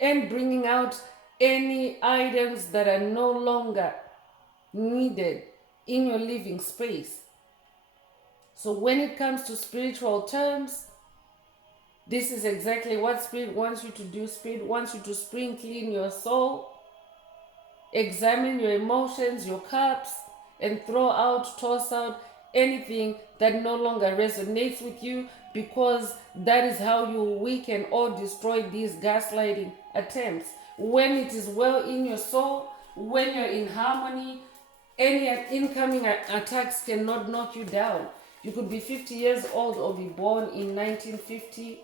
and bringing out any items that are no longer needed in your living space. So when it comes to spiritual terms, this is exactly what Spirit wants you to do. Spirit wants you to spring clean your soul, examine your emotions, your cups, and toss out anything that no longer resonates with you, because that is how you weaken or destroy these gaslighting attempts. When it is well in your soul, when you're in harmony, any incoming attacks cannot knock you down. You could be 50 years old or be born in 1950.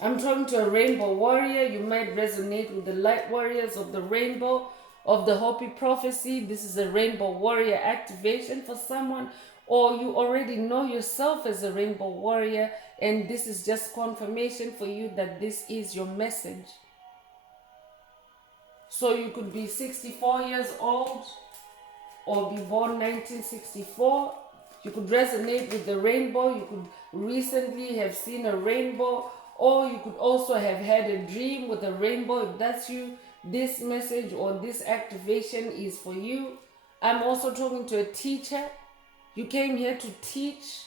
I'm talking to a rainbow warrior. You might resonate with the light warriors of the rainbow, of the Hopi prophecy. This is a rainbow warrior activation for someone, or you already know yourself as a rainbow warrior, and this is just confirmation for you that this is your message. So you could be 64 years old or be born 1964. You could resonate with the rainbow. You could recently have seen a rainbow, or you could also have had a dream with a rainbow. If that's you, this message or this activation is for you. I'm also talking to a teacher. You came here to teach.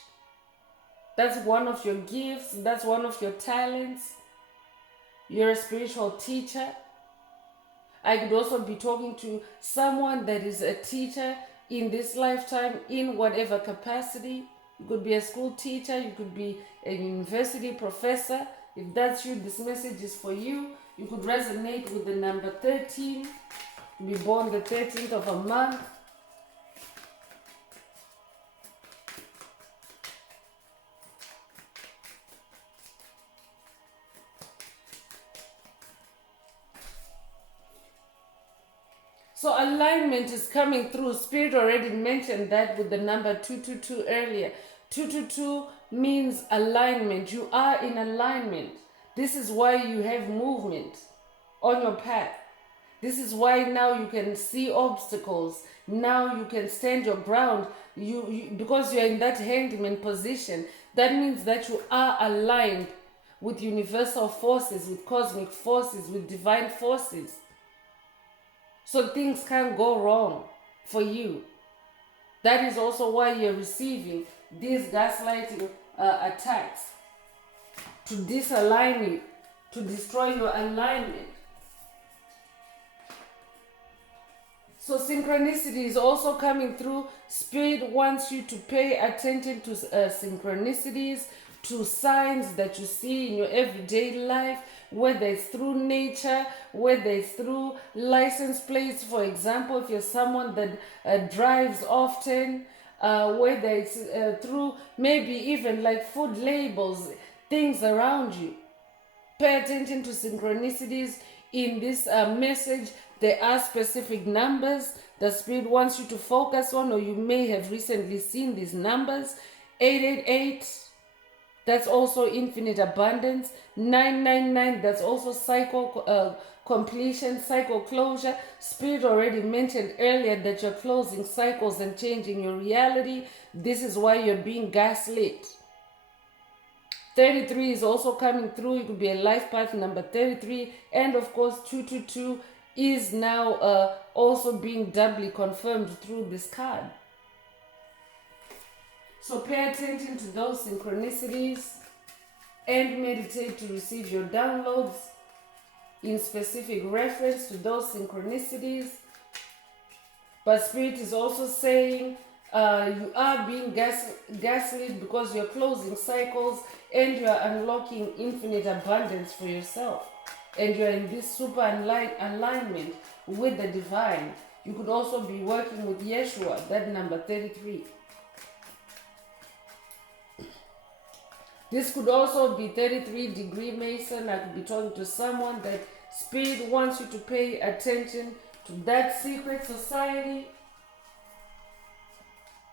That's one of your gifts. That's one of your talents. You're a spiritual teacher. I could also be talking to someone that is a teacher in this lifetime in whatever capacity. You could be a school teacher. You could be a university professor. If that's you, this message is for you. You could resonate with the number 13. Be born the 13th of a month. So alignment is coming through. Spirit already mentioned that with the number 222 earlier. 222 means alignment. You are in alignment. This is why you have movement on your path. This is why now you can see obstacles. Now you can stand your ground. Because you're in that hangman position. That means that you are aligned with universal forces, with cosmic forces, with divine forces. So things can't go wrong for you. That is also why you're receiving these gaslighting attacks to disalign you, to destroy your alignment. So synchronicity is also coming through. Spirit wants you to pay attention to synchronicities, to signs that you see in your everyday life, whether it's through nature, whether it's through license plates, for example, if you're someone that drives often, whether it's through maybe even like food labels, things around you. Pay attention to synchronicities in this message. There are specific numbers the Spirit wants you to focus on, or you may have recently seen these numbers. 888. That's also infinite abundance. 999, that's also cycle completion, cycle closure. Spirit already mentioned earlier that you're closing cycles and changing your reality. This is why you're being gaslit. 33 is also coming through. It could be a life path number 33. And of course, 222 is now also being doubly confirmed through this card. So pay attention to those synchronicities and meditate to receive your downloads in specific reference to those synchronicities. But Spirit is also saying you are being gaslit because you're closing cycles and you are unlocking infinite abundance for yourself. And you're in this super alignment with the divine. You could also be working with Yeshua, that number 33. This could also be 33-degree Mason. I could be talking to someone that Spirit wants you to pay attention to that secret society.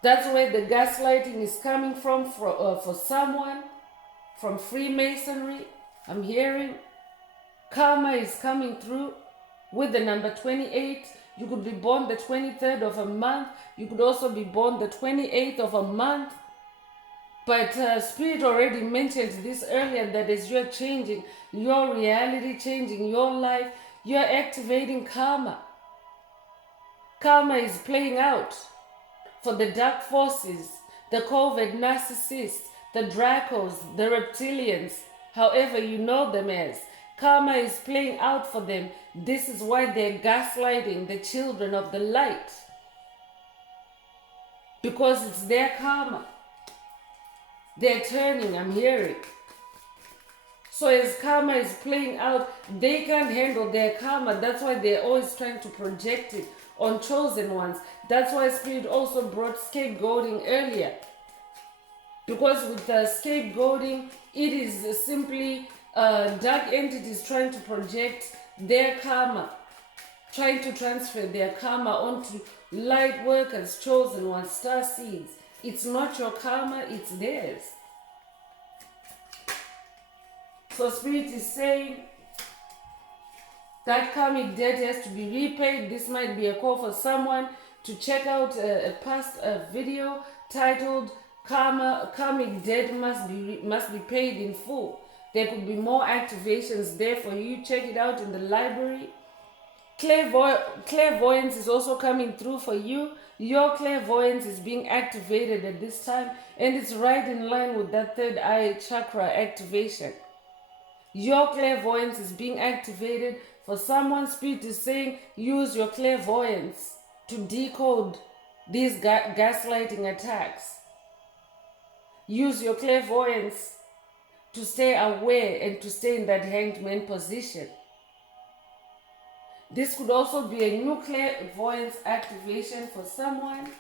That's where the gaslighting is coming from for someone, from Freemasonry. I'm hearing karma is coming through with the number 28. You could be born the 23rd of a month. You could also be born the 28th of a month. But Spirit already mentioned this earlier, that as you're changing your reality, changing your life, you're activating karma. Karma is playing out for the dark forces, the covert narcissists, the Dracos, the reptilians, however you know them as. Karma is playing out for them. This is why they're gaslighting the children of the light. Because it's their karma. They're turning, I'm hearing. So as karma is playing out, they can't handle their karma. That's why they're always trying to project it on chosen ones. That's why Spirit also brought scapegoating earlier. Because with the scapegoating, it is simply dark entities trying to project their karma, trying to transfer their karma onto light workers, chosen ones, star seeds. It's not your karma, it's theirs. So Spirit is saying that karmic debt has to be repaid. This might be a call for someone to check out a past video titled Karmic Debt must be paid in full. There could be more activations there for you. Check it out in the library. Clairvoyance is also coming through for you. Your clairvoyance is being activated at this time, and it's right in line with that third eye chakra activation. Your clairvoyance is being activated. For someone, Spirit is saying, use your clairvoyance to decode these gaslighting attacks. Use your clairvoyance to stay aware and to stay in that hanged man position. This could also be a new clairvoyance activation for someone,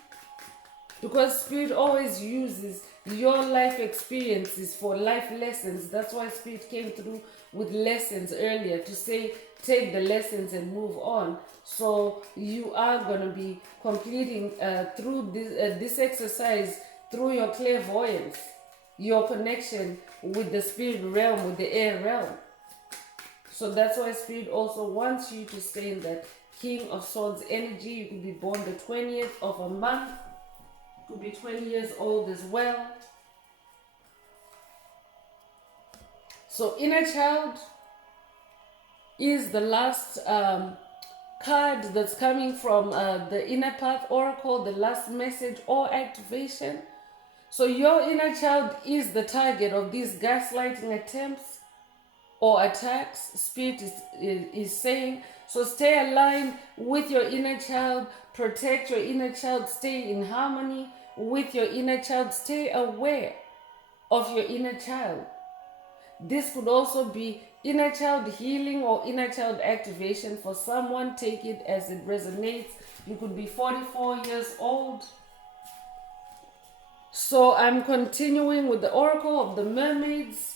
because Spirit always uses your life experiences for life lessons. That's why Spirit came through with lessons earlier to say, take the lessons and move on. So you are going to be completing through this exercise through your clairvoyance, your connection with the spirit realm, with the air realm. So that's why Spirit also wants you to stay in that King of Swords energy. You could be born the 20th of a month. You could be 20 years old as well. So inner child is the last card that's coming from the Inner Path Oracle, the last message or activation. So your inner child is the target of these gaslighting attempts or attacks, Spirit is saying. So stay aligned with your inner child, protect your inner child, stay in harmony with your inner child, stay aware of your inner child. This could also be inner child healing or inner child activation for someone. Take it as it resonates. You could be 44 years old. So I'm continuing with the Oracle of the Mermaids.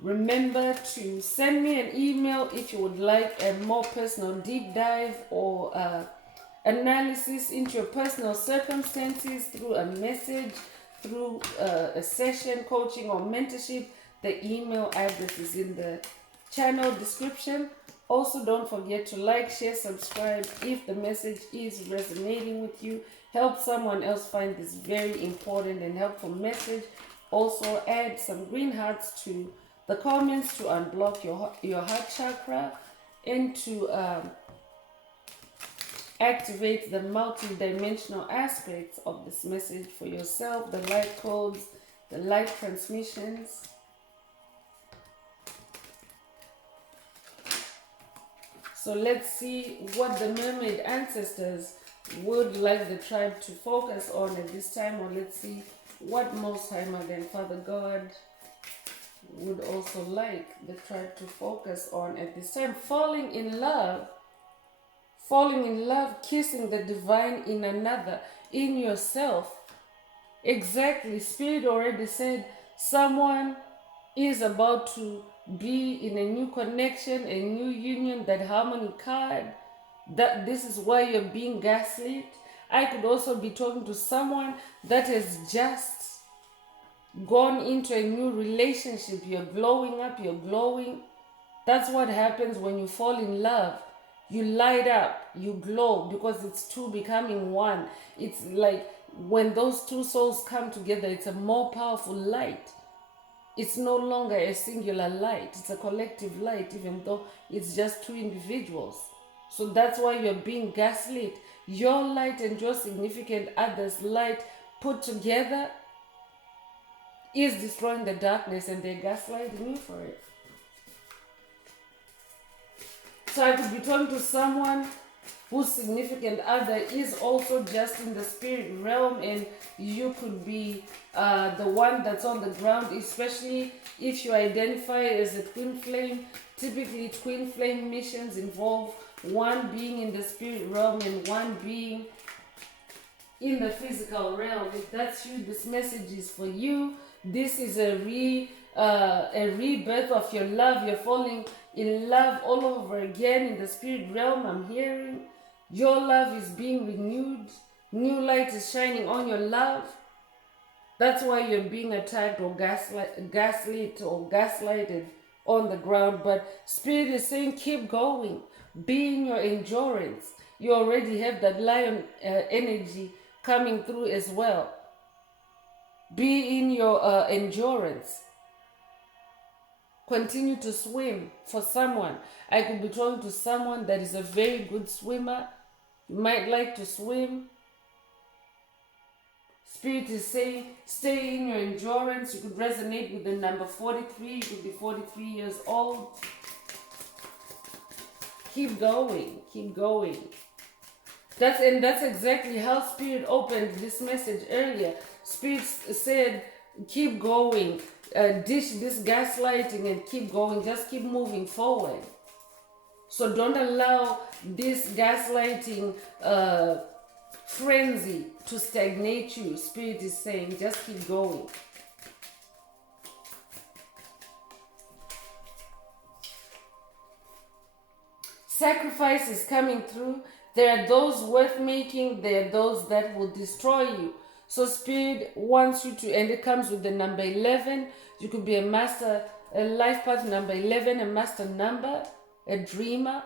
Remember to send me an email if you would like a more personal deep dive or analysis into your personal circumstances through a message, through a session, coaching, or mentorship. The email address is in the channel description. Also, don't forget to like, share, subscribe if the message is resonating with you. Help someone else find this very important and helpful message. Also, add some green hearts to the comments to unblock your heart chakra and to activate the multi-dimensional aspects of this message for yourself, the light codes, the light transmissions. So let's see what the mermaid ancestors would like the tribe to focus on at this time, or let's see what Most High Mother and Father God would also like the tribe to focus on at this time. Falling in love, kissing the divine in another, in yourself. Exactly, Spirit already said someone is about to be in a new connection, a new union, that harmony card. That this is why you're being gaslit. I could also be talking to someone that has just gone into a new relationship. You're glowing up, you're glowing. That's what happens when you fall in love. You light up, you glow, because it's two becoming one. It's like when those two souls come together, it's a more powerful light. It's no longer a singular light, it's a collective light, even though it's just two individuals. So that's why you're being gaslit. Your light and your significant other's light put together is destroying the darkness, and they're gaslighting you for it. So I could be talking to someone whose significant other is also just in the spirit realm, and you could be the one that's on the ground, especially if you identify as a twin flame. Typically, twin flame missions involve one being in the spirit realm and one being in the physical realm. If that's you, this message is for you. This is a a rebirth of your love. You're falling in love all over again in the spirit realm. I'm hearing your love is being renewed. New light is shining on your love. That's why you're being attacked or gaslit or gaslighted on the ground. But Spirit is saying, keep going. Be in your endurance. You already have that lion energy coming through as well. Be in your endurance. Continue to swim for someone. I could be talking to someone that is a very good swimmer. You might like to swim. Spirit is saying, stay in your endurance. You could resonate with the number 43. You could be 43 years old. Keep going. Keep going. That's exactly how Spirit opened this message earlier. Spirit said, keep going. Dish this gaslighting and keep going. Just keep moving forward. So don't allow this gaslighting frenzy to stagnate you. Spirit is saying, just keep going. Sacrifice is coming through. There are those worth making. There are those that will destroy you. So Spirit wants you to, and it comes with the number 11. You could be a master, a life path number 11, a master number, a dreamer.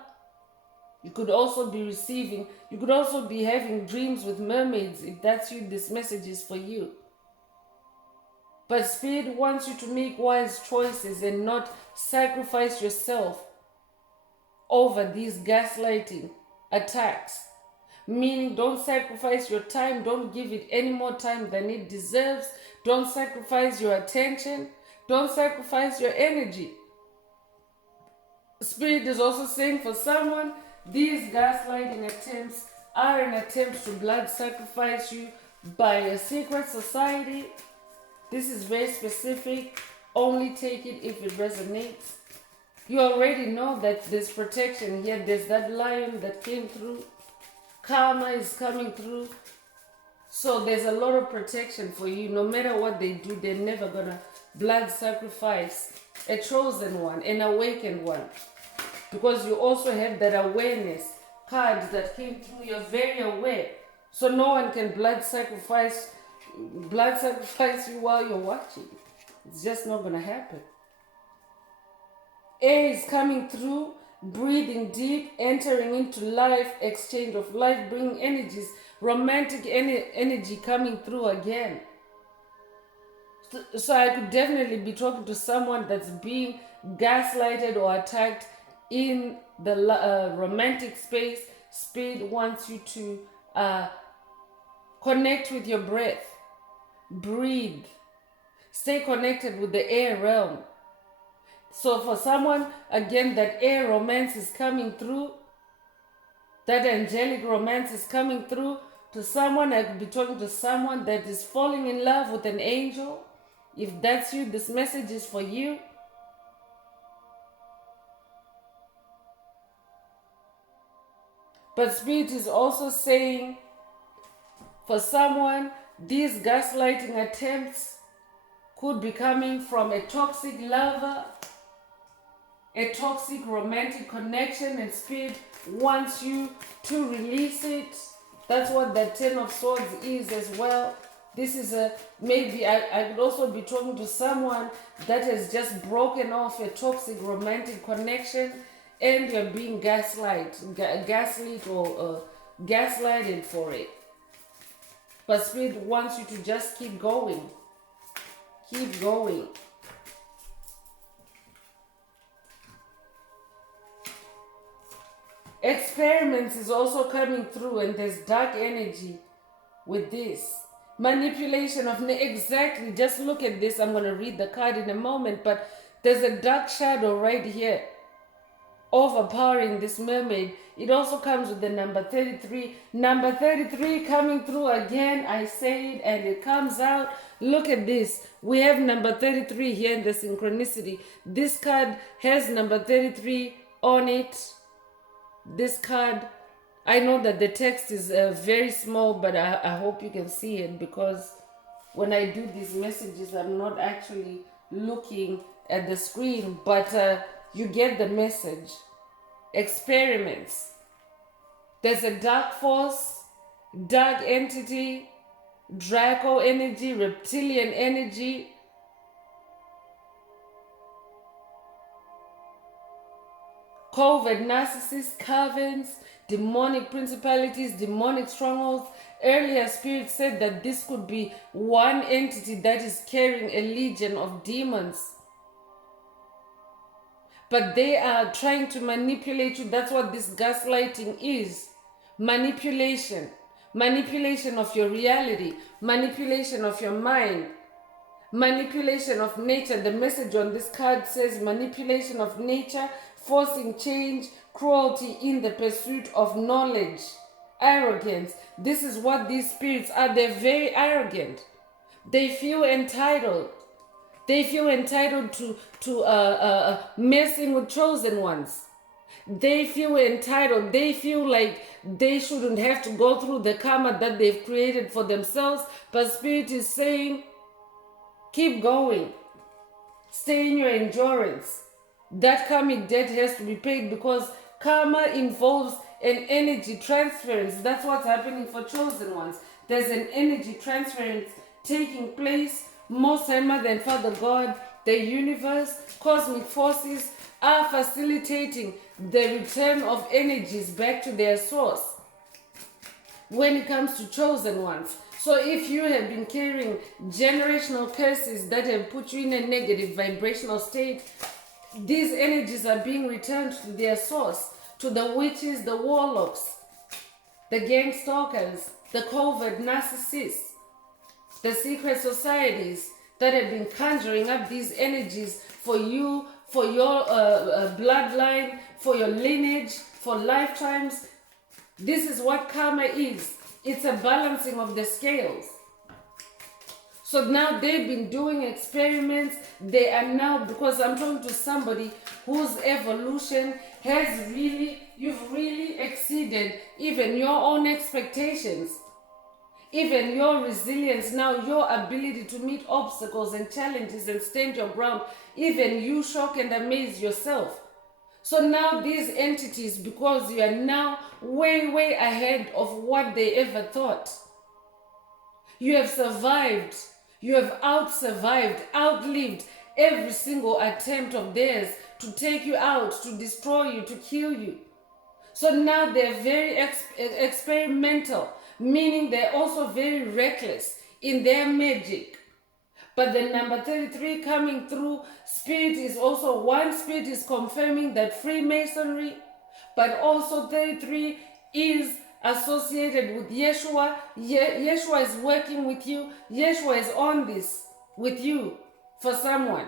You could also be receiving, you could also be having dreams with mermaids. If that's you, this message is for you. But Spirit wants you to make wise choices and not sacrifice yourself over these gaslighting attacks. Meaning, don't sacrifice your time. Don't give it any more time than it deserves. Don't sacrifice your attention. Don't sacrifice your energy. Spirit is also saying for someone, these gaslighting attempts are an attempt to blood sacrifice you by a secret society. This is very specific. Only take it if it resonates. You already know that there's protection here. There's that lion that came through. Karma is coming through. So there's a lot of protection for you. No matter what they do, they're never gonna blood sacrifice a chosen one, an awakened one. Because you also have that awareness card that came through. You're very aware. So no one can blood sacrifice you while you're watching. It's just not gonna happen. Air is coming through. Breathing deep, entering into life, exchange of life, bringing energies, romantic energy coming through again. So I could definitely be talking to someone that's being gaslighted or attacked in the romantic space. Spirit wants you to connect with your breath. Breathe. Stay connected with the air realm. So for someone, again, that air romance is coming through. That angelic romance is coming through. To someone, I could be talking to someone that is falling in love with an angel. If that's you, this message is for you. But Spirit is also saying, for someone, these gaslighting attempts could be coming from a toxic lover, a toxic romantic connection, and Spirit wants you to release it. That's what the 10 of Swords is as well. This is maybe I could also be talking to someone that has just broken off a toxic romantic connection and you're being gaslit or gaslighted for it. But Spirit wants you to just keep going. Keep going. Experiments is also coming through, and there's dark energy with this. Manipulation of exactly, just look at this. I'm going to read the card in a moment, but there's a dark shadow right here overpowering this mermaid. It also comes with the number 33. Number 33 coming through again. I say it and it comes out. Look at this. We have number 33 here in the synchronicity. This card has number 33 on it. This card, I know that the text is very small, but I hope you can see it, because when I do these messages, I'm not actually looking at the screen, but you get the message. Experiments. There's a dark force, dark entity, Draco energy, reptilian energy. Covert narcissists, covens, demonic principalities, demonic strongholds. Earlier, Spirit said that this could be one entity that is carrying a legion of demons. But they are trying to manipulate you. That's what this gaslighting is. Manipulation. Manipulation of your reality. Manipulation of your mind. Manipulation of nature. The message on this card says manipulation of nature, forcing change, cruelty in the pursuit of knowledge, arrogance. This is what these spirits are. They're very arrogant. They feel entitled. They feel entitled to messing with chosen ones. They feel entitled. They feel like they shouldn't have to go through the karma that they've created for themselves. But Spirit is saying, keep going. Stay in your endurance. That karmic debt has to be paid because karma involves an energy transference. That's what's happening for chosen ones. There's an energy transference taking place. Most High Mother and Father God, the universe, cosmic forces are facilitating the return of energies back to their source when it comes to chosen ones. So if you have been carrying generational curses that have put you in a negative vibrational state, these energies are being returned to their source, to the witches, the warlocks, the gang stalkers, the covert narcissists, the secret societies that have been conjuring up these energies for you, for your bloodline, for your lineage, for lifetimes. This is what karma is. It's a balancing of the scales. So now they've been doing experiments. They are now, because I'm talking to somebody whose evolution has really, you've really exceeded even your own expectations. Even your resilience now, your ability to meet obstacles and challenges and stand your ground, even you shock and amaze yourself. So now these entities, because you are now way, way ahead of what they ever thought. You have survived. You have out-survived, outlived every single attempt of theirs to take you out, to destroy you, to kill you. So now they're very experimental, meaning they're also very reckless in their magic. But the number 33 coming through, Spirit is also, one Spirit is confirming that Freemasonry, but also 33 is associated with Yeshua. Yeshua is working with you. Yeshua is on this with you for someone.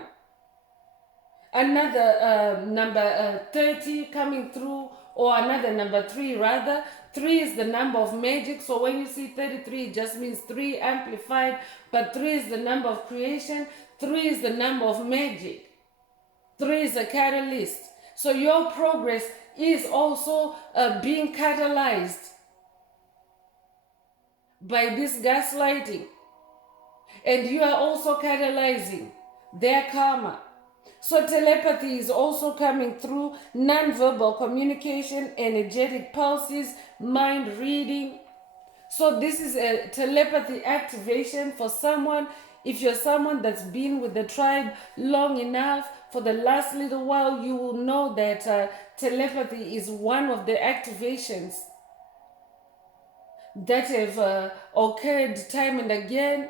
Another number 30 coming through, or another number 3 rather. 3 is the number of magic. So when you see 33, it just means 3 amplified. But 3 is the number of creation. 3 is the number of magic. 3 is a catalyst. So your progress is also being catalyzed by this gaslighting. And you are also catalyzing their karma. So telepathy is also coming through, non-verbal communication, energetic pulses, mind reading. So this is a telepathy activation for someone. If you're someone that's been with the tribe long enough, for the last little while, you will know that telepathy is one of the activations that have occurred time and again.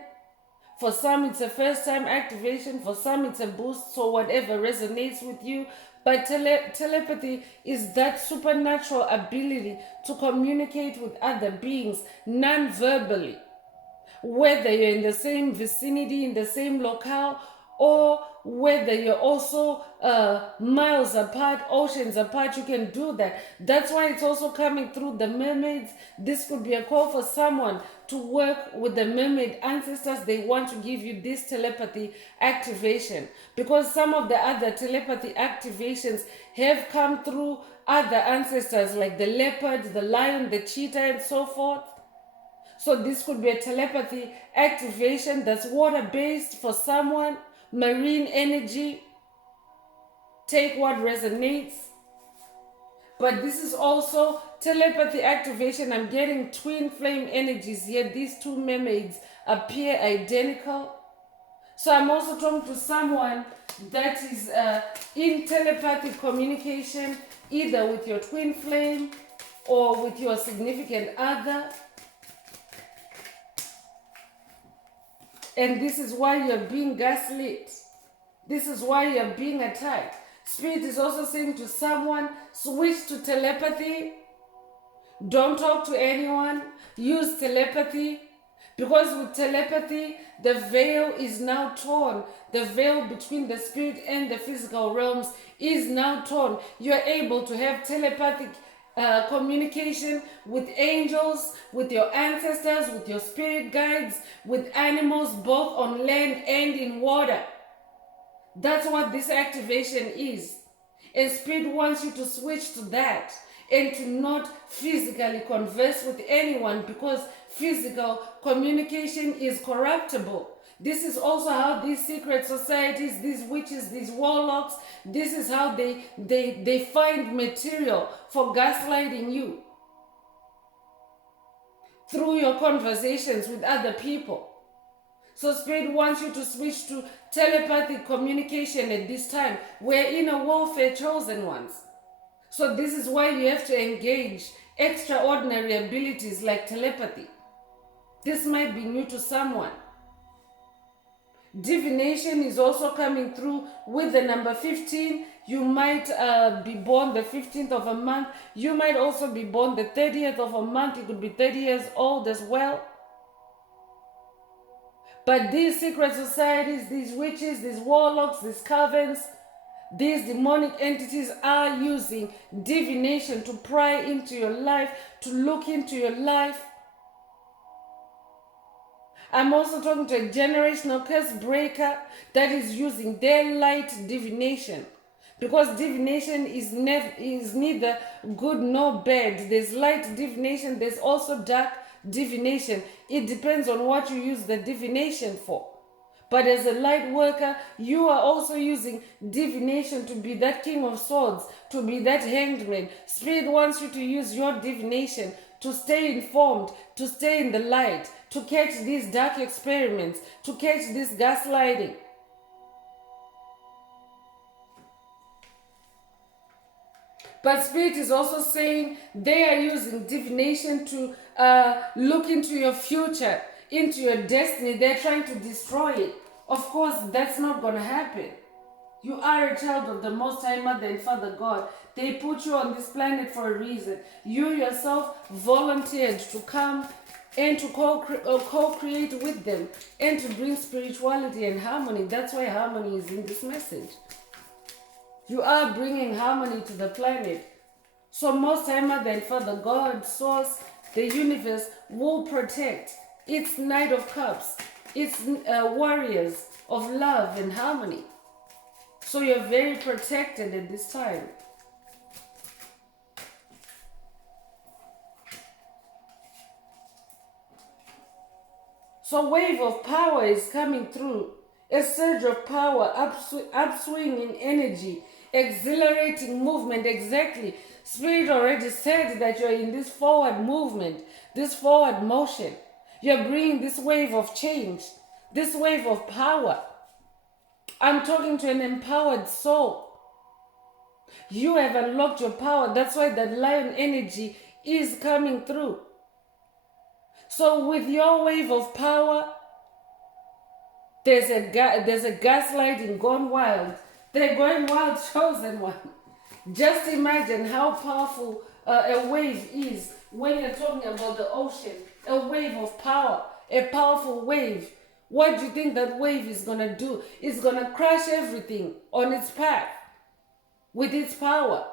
For some, it's a first-time activation. For some, it's a boost. So whatever resonates with you. But telepathy is that supernatural ability to communicate with other beings non-verbally. Whether you're in the same vicinity, in the same locale, or whether you're also miles apart, oceans apart, you can do that. That's why it's also coming through the mermaids. This could be a call for someone to work with the mermaid ancestors. They want to give you this telepathy activation, because some of the other telepathy activations have come through other ancestors like the leopard, the lion, the cheetah, and so forth. So this could be a telepathy activation that's water-based for someone, marine energy. Take what resonates. But this is also telepathy activation. I'm getting twin flame energies here. These two mermaids appear identical. So I'm also talking to someone that is in telepathic communication, either with your twin flame or with your significant other. And this is why you're being gaslit. This is why you're being attacked. Spirit is also saying to someone, switch to telepathy. Don't talk to anyone. Use telepathy. Because with telepathy, the veil is now torn. The veil between the spirit and the physical realms is now torn. You're able to have telepathic communication with angels, with your ancestors, with your spirit guides, with animals, both on land and in water. That's what this activation is. And Spirit wants you to switch to that and to not physically converse with anyone, because physical communication is corruptible. This is also how these secret societies, these witches, these warlocks, this is how they find material for gaslighting you through your conversations with other people. So Spirit wants you to switch to telepathic communication at this time. We're in a warfare, chosen ones. So this is why you have to engage extraordinary abilities like telepathy. This might be new to someone. Divination is also coming through with the number 15. You might be born the 15th of a month. You might also be born the 30th of a month. You could be 30 years old as well. But these secret societies, these witches, these warlocks, these covens, these demonic entities are using divination to pry into your life, to look into your life. I'm also talking to a generational curse breaker that is using their light divination. Because divination is neither good nor bad. There's light divination, there's also dark divination. It depends on what you use the divination for. But as a light worker, you are also using divination to be that king of swords, to be that hanged man. Spirit wants you to use your divination to stay informed, to stay in the light, to catch these dark experiments, to catch this gaslighting. But Spirit is also saying they are using divination to look into your future, into your destiny. They're trying to destroy it. Of course, that's not going to happen. You are a child of the Most High Mother and Father God. They put you on this planet for a reason. You yourself volunteered to come and to co-create with them and to bring spirituality and harmony. That's why harmony is in this message. You are bringing harmony to the planet. So Most High Mother and Father God, Source, the universe will protect its Knight of Cups, its warriors of love and harmony. So you're very protected at this time. So wave of power is coming through. A surge of power, upswing in energy, exhilarating movement. Exactly. Spirit already said that you're in this forward movement, this forward motion. You're bringing this wave of change, this wave of power. I'm talking to an empowered soul. You have unlocked your power. That's why that lion energy is coming through. So with your wave of power, there's a gaslighting gone wild. They're going wild, chosen one. Just imagine how powerful a wave is when you're talking about the ocean. A wave of power, a powerful wave. What do you think that wave is going to do? It's going to crush everything on its path with its power.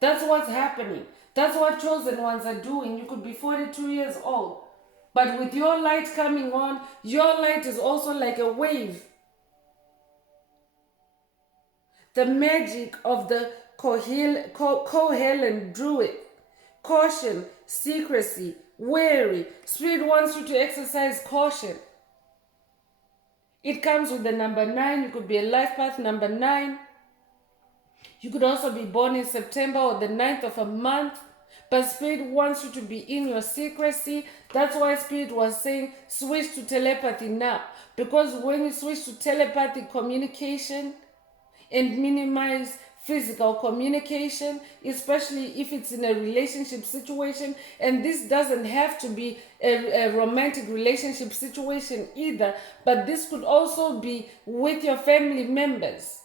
That's what's happening. That's what chosen ones are doing. You could be 42 years old. But with your light coming on, your light is also like a wave. The magic of the Kohelan Druid. Caution, secrecy, wary. Spirit wants you to exercise caution. It comes with the number 9. You could be a life path number 9. You could also be born in September or the 9th of a month. But Spirit wants you to be in your secrecy. That's why Spirit was saying switch to telepathy now. Because when you switch to telepathic communication and minimize physical communication, especially if it's in a relationship situation, and this doesn't have to be a romantic relationship situation either, but this could also be with your family members.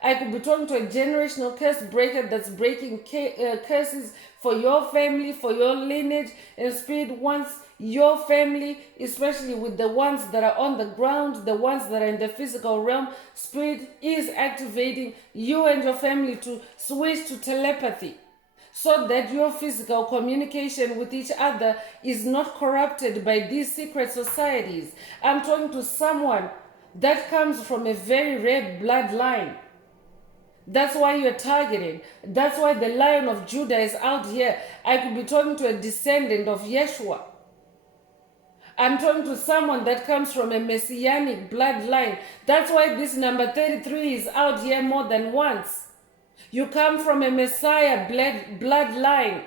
I could be talking to a generational curse breaker that's breaking curses for your family, for your lineage, and Spirit wants your family, especially with the ones that are on the ground, the ones that are in the physical realm. Spirit is activating you and your family to switch to telepathy so that your physical communication with each other is not corrupted by these secret societies. I'm talking to someone that comes from a very rare bloodline. That's why you're targeted. That's why the Lion of Judah is out here. I could be talking to a descendant of Yeshua. I'm talking to someone that comes from a messianic bloodline. That's why this number 33 is out here more than once. You come from a Messiah bloodline.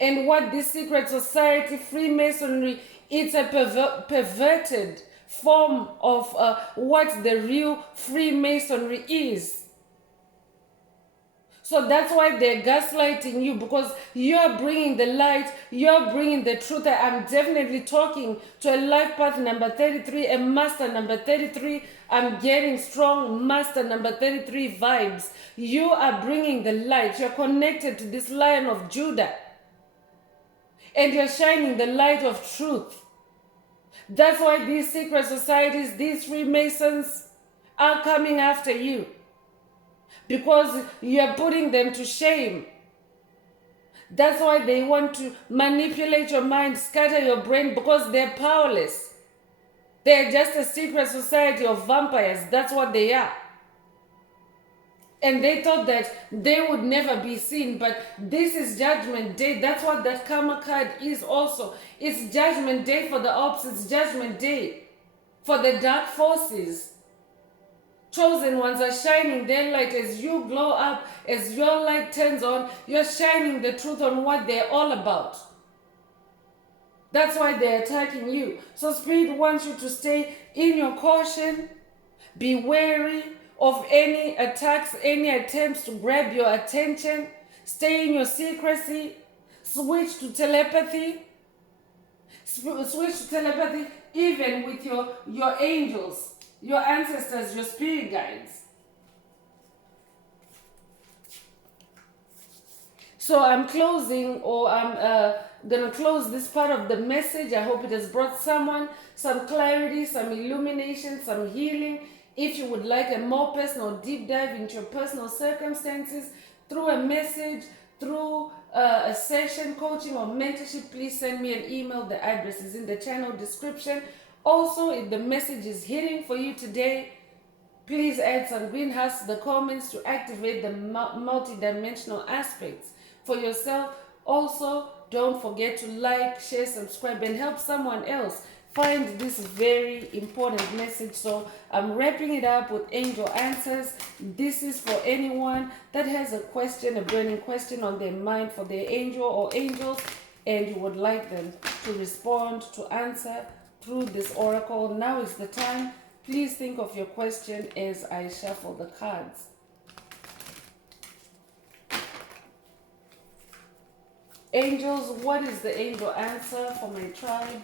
And what this secret society, Freemasonry, it's a perverted form of what the real Freemasonry is. So that's why they're gaslighting you, because you're bringing the light, you're bringing the truth. I'm definitely talking to a life path number 33, a master number 33. I'm getting strong master number 33 vibes. You are bringing the light. You're connected to this Lion of Judah. And you're shining the light of truth. That's why these secret societies, these Freemasons are coming after you. Because you are putting them to shame. That's why they want to manipulate your mind, scatter your brain, because they're powerless. They're just a secret society of vampires. That's what they are. And they thought that they would never be seen, but this is Judgment Day. That's what that karma card is also. It's Judgment Day for the ops. It's Judgment Day for the dark forces. Chosen ones are shining their light. As you glow up, as your light turns on, you're shining the truth on what they're all about. That's why they're attacking you. So Spirit wants you to stay in your caution. Be wary of any attacks, any attempts to grab your attention. Stay in your secrecy. Switch to telepathy. Switch to telepathy even with your angels, your ancestors, your spirit guides. So I'm closing, or I'm gonna close this part of the message. I hope it has brought someone some clarity, some illumination, some healing. If you would like a more personal deep dive into your personal circumstances through a message, through a session, coaching, or mentorship, please send me an email. The address is in the channel description. Also, if the message is hitting for you today, please add some greenhouse to the comments to activate the multi-dimensional aspects for yourself. Also, don't forget to like, share, subscribe, and help someone else find this very important message. So I'm wrapping it up with angel answers. This is for anyone that has a question, a burning question on their mind for their angel or angels, and you would like them to respond, to answer through this oracle. Now is the time. Please think of your question as I shuffle the cards. Angels, what is the angel answer for my tribe?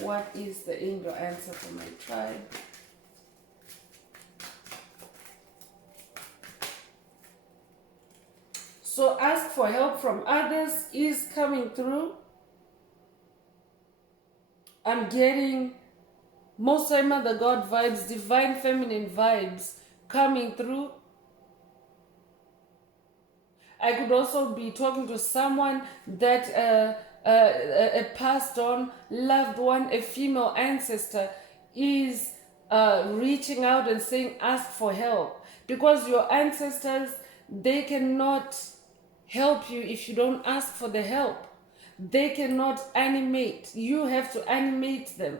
What is the angel answer for my tribe? So ask for help from others is coming through. I'm getting Most High Mother God vibes, divine feminine vibes coming through. I could also be talking to someone that a passed on loved one, a female ancestor, is reaching out and saying, ask for help. Because your ancestors, they cannot help you if you don't ask for the help. They cannot animate. You have to animate them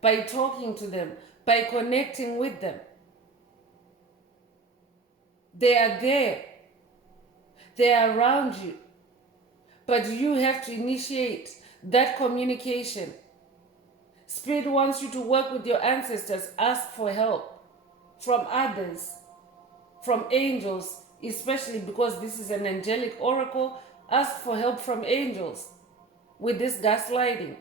by talking to them, by connecting with them. They are there. They are around you. But you have to initiate that communication. Spirit wants you to work with your ancestors. Ask for help from others, from angels, especially because this is an angelic oracle. Ask for help from angels with this gaslighting.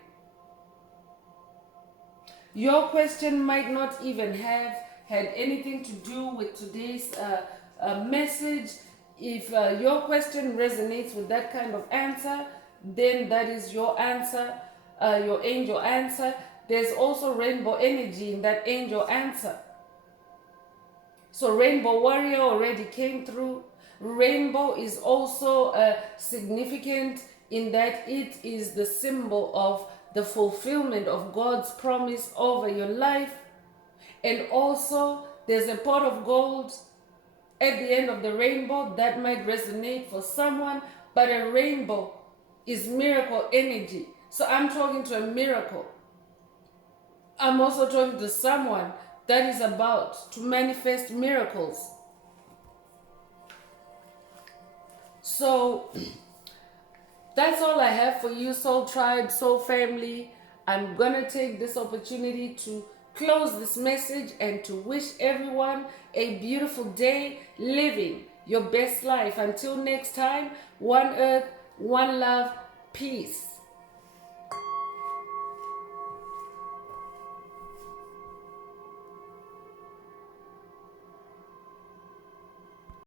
Your question might not even have had anything to do with today's message. If your question resonates with that kind of answer, then that is your answer, your angel answer. There's also rainbow energy in that angel answer. So Rainbow Warrior already came through. Rainbow is also significant in that it is the symbol of the fulfillment of God's promise over your life. And also there's a pot of gold at the end of the rainbow that might resonate for someone, but a rainbow is miracle energy. So I'm talking to a miracle. I'm also talking to someone that is about to manifest miracles. So that's all I have for you, Soul Tribe, Soul Family. I'm gonna take this opportunity to close this message and to wish everyone a beautiful day living your best life. Until next time, one earth, one love, peace.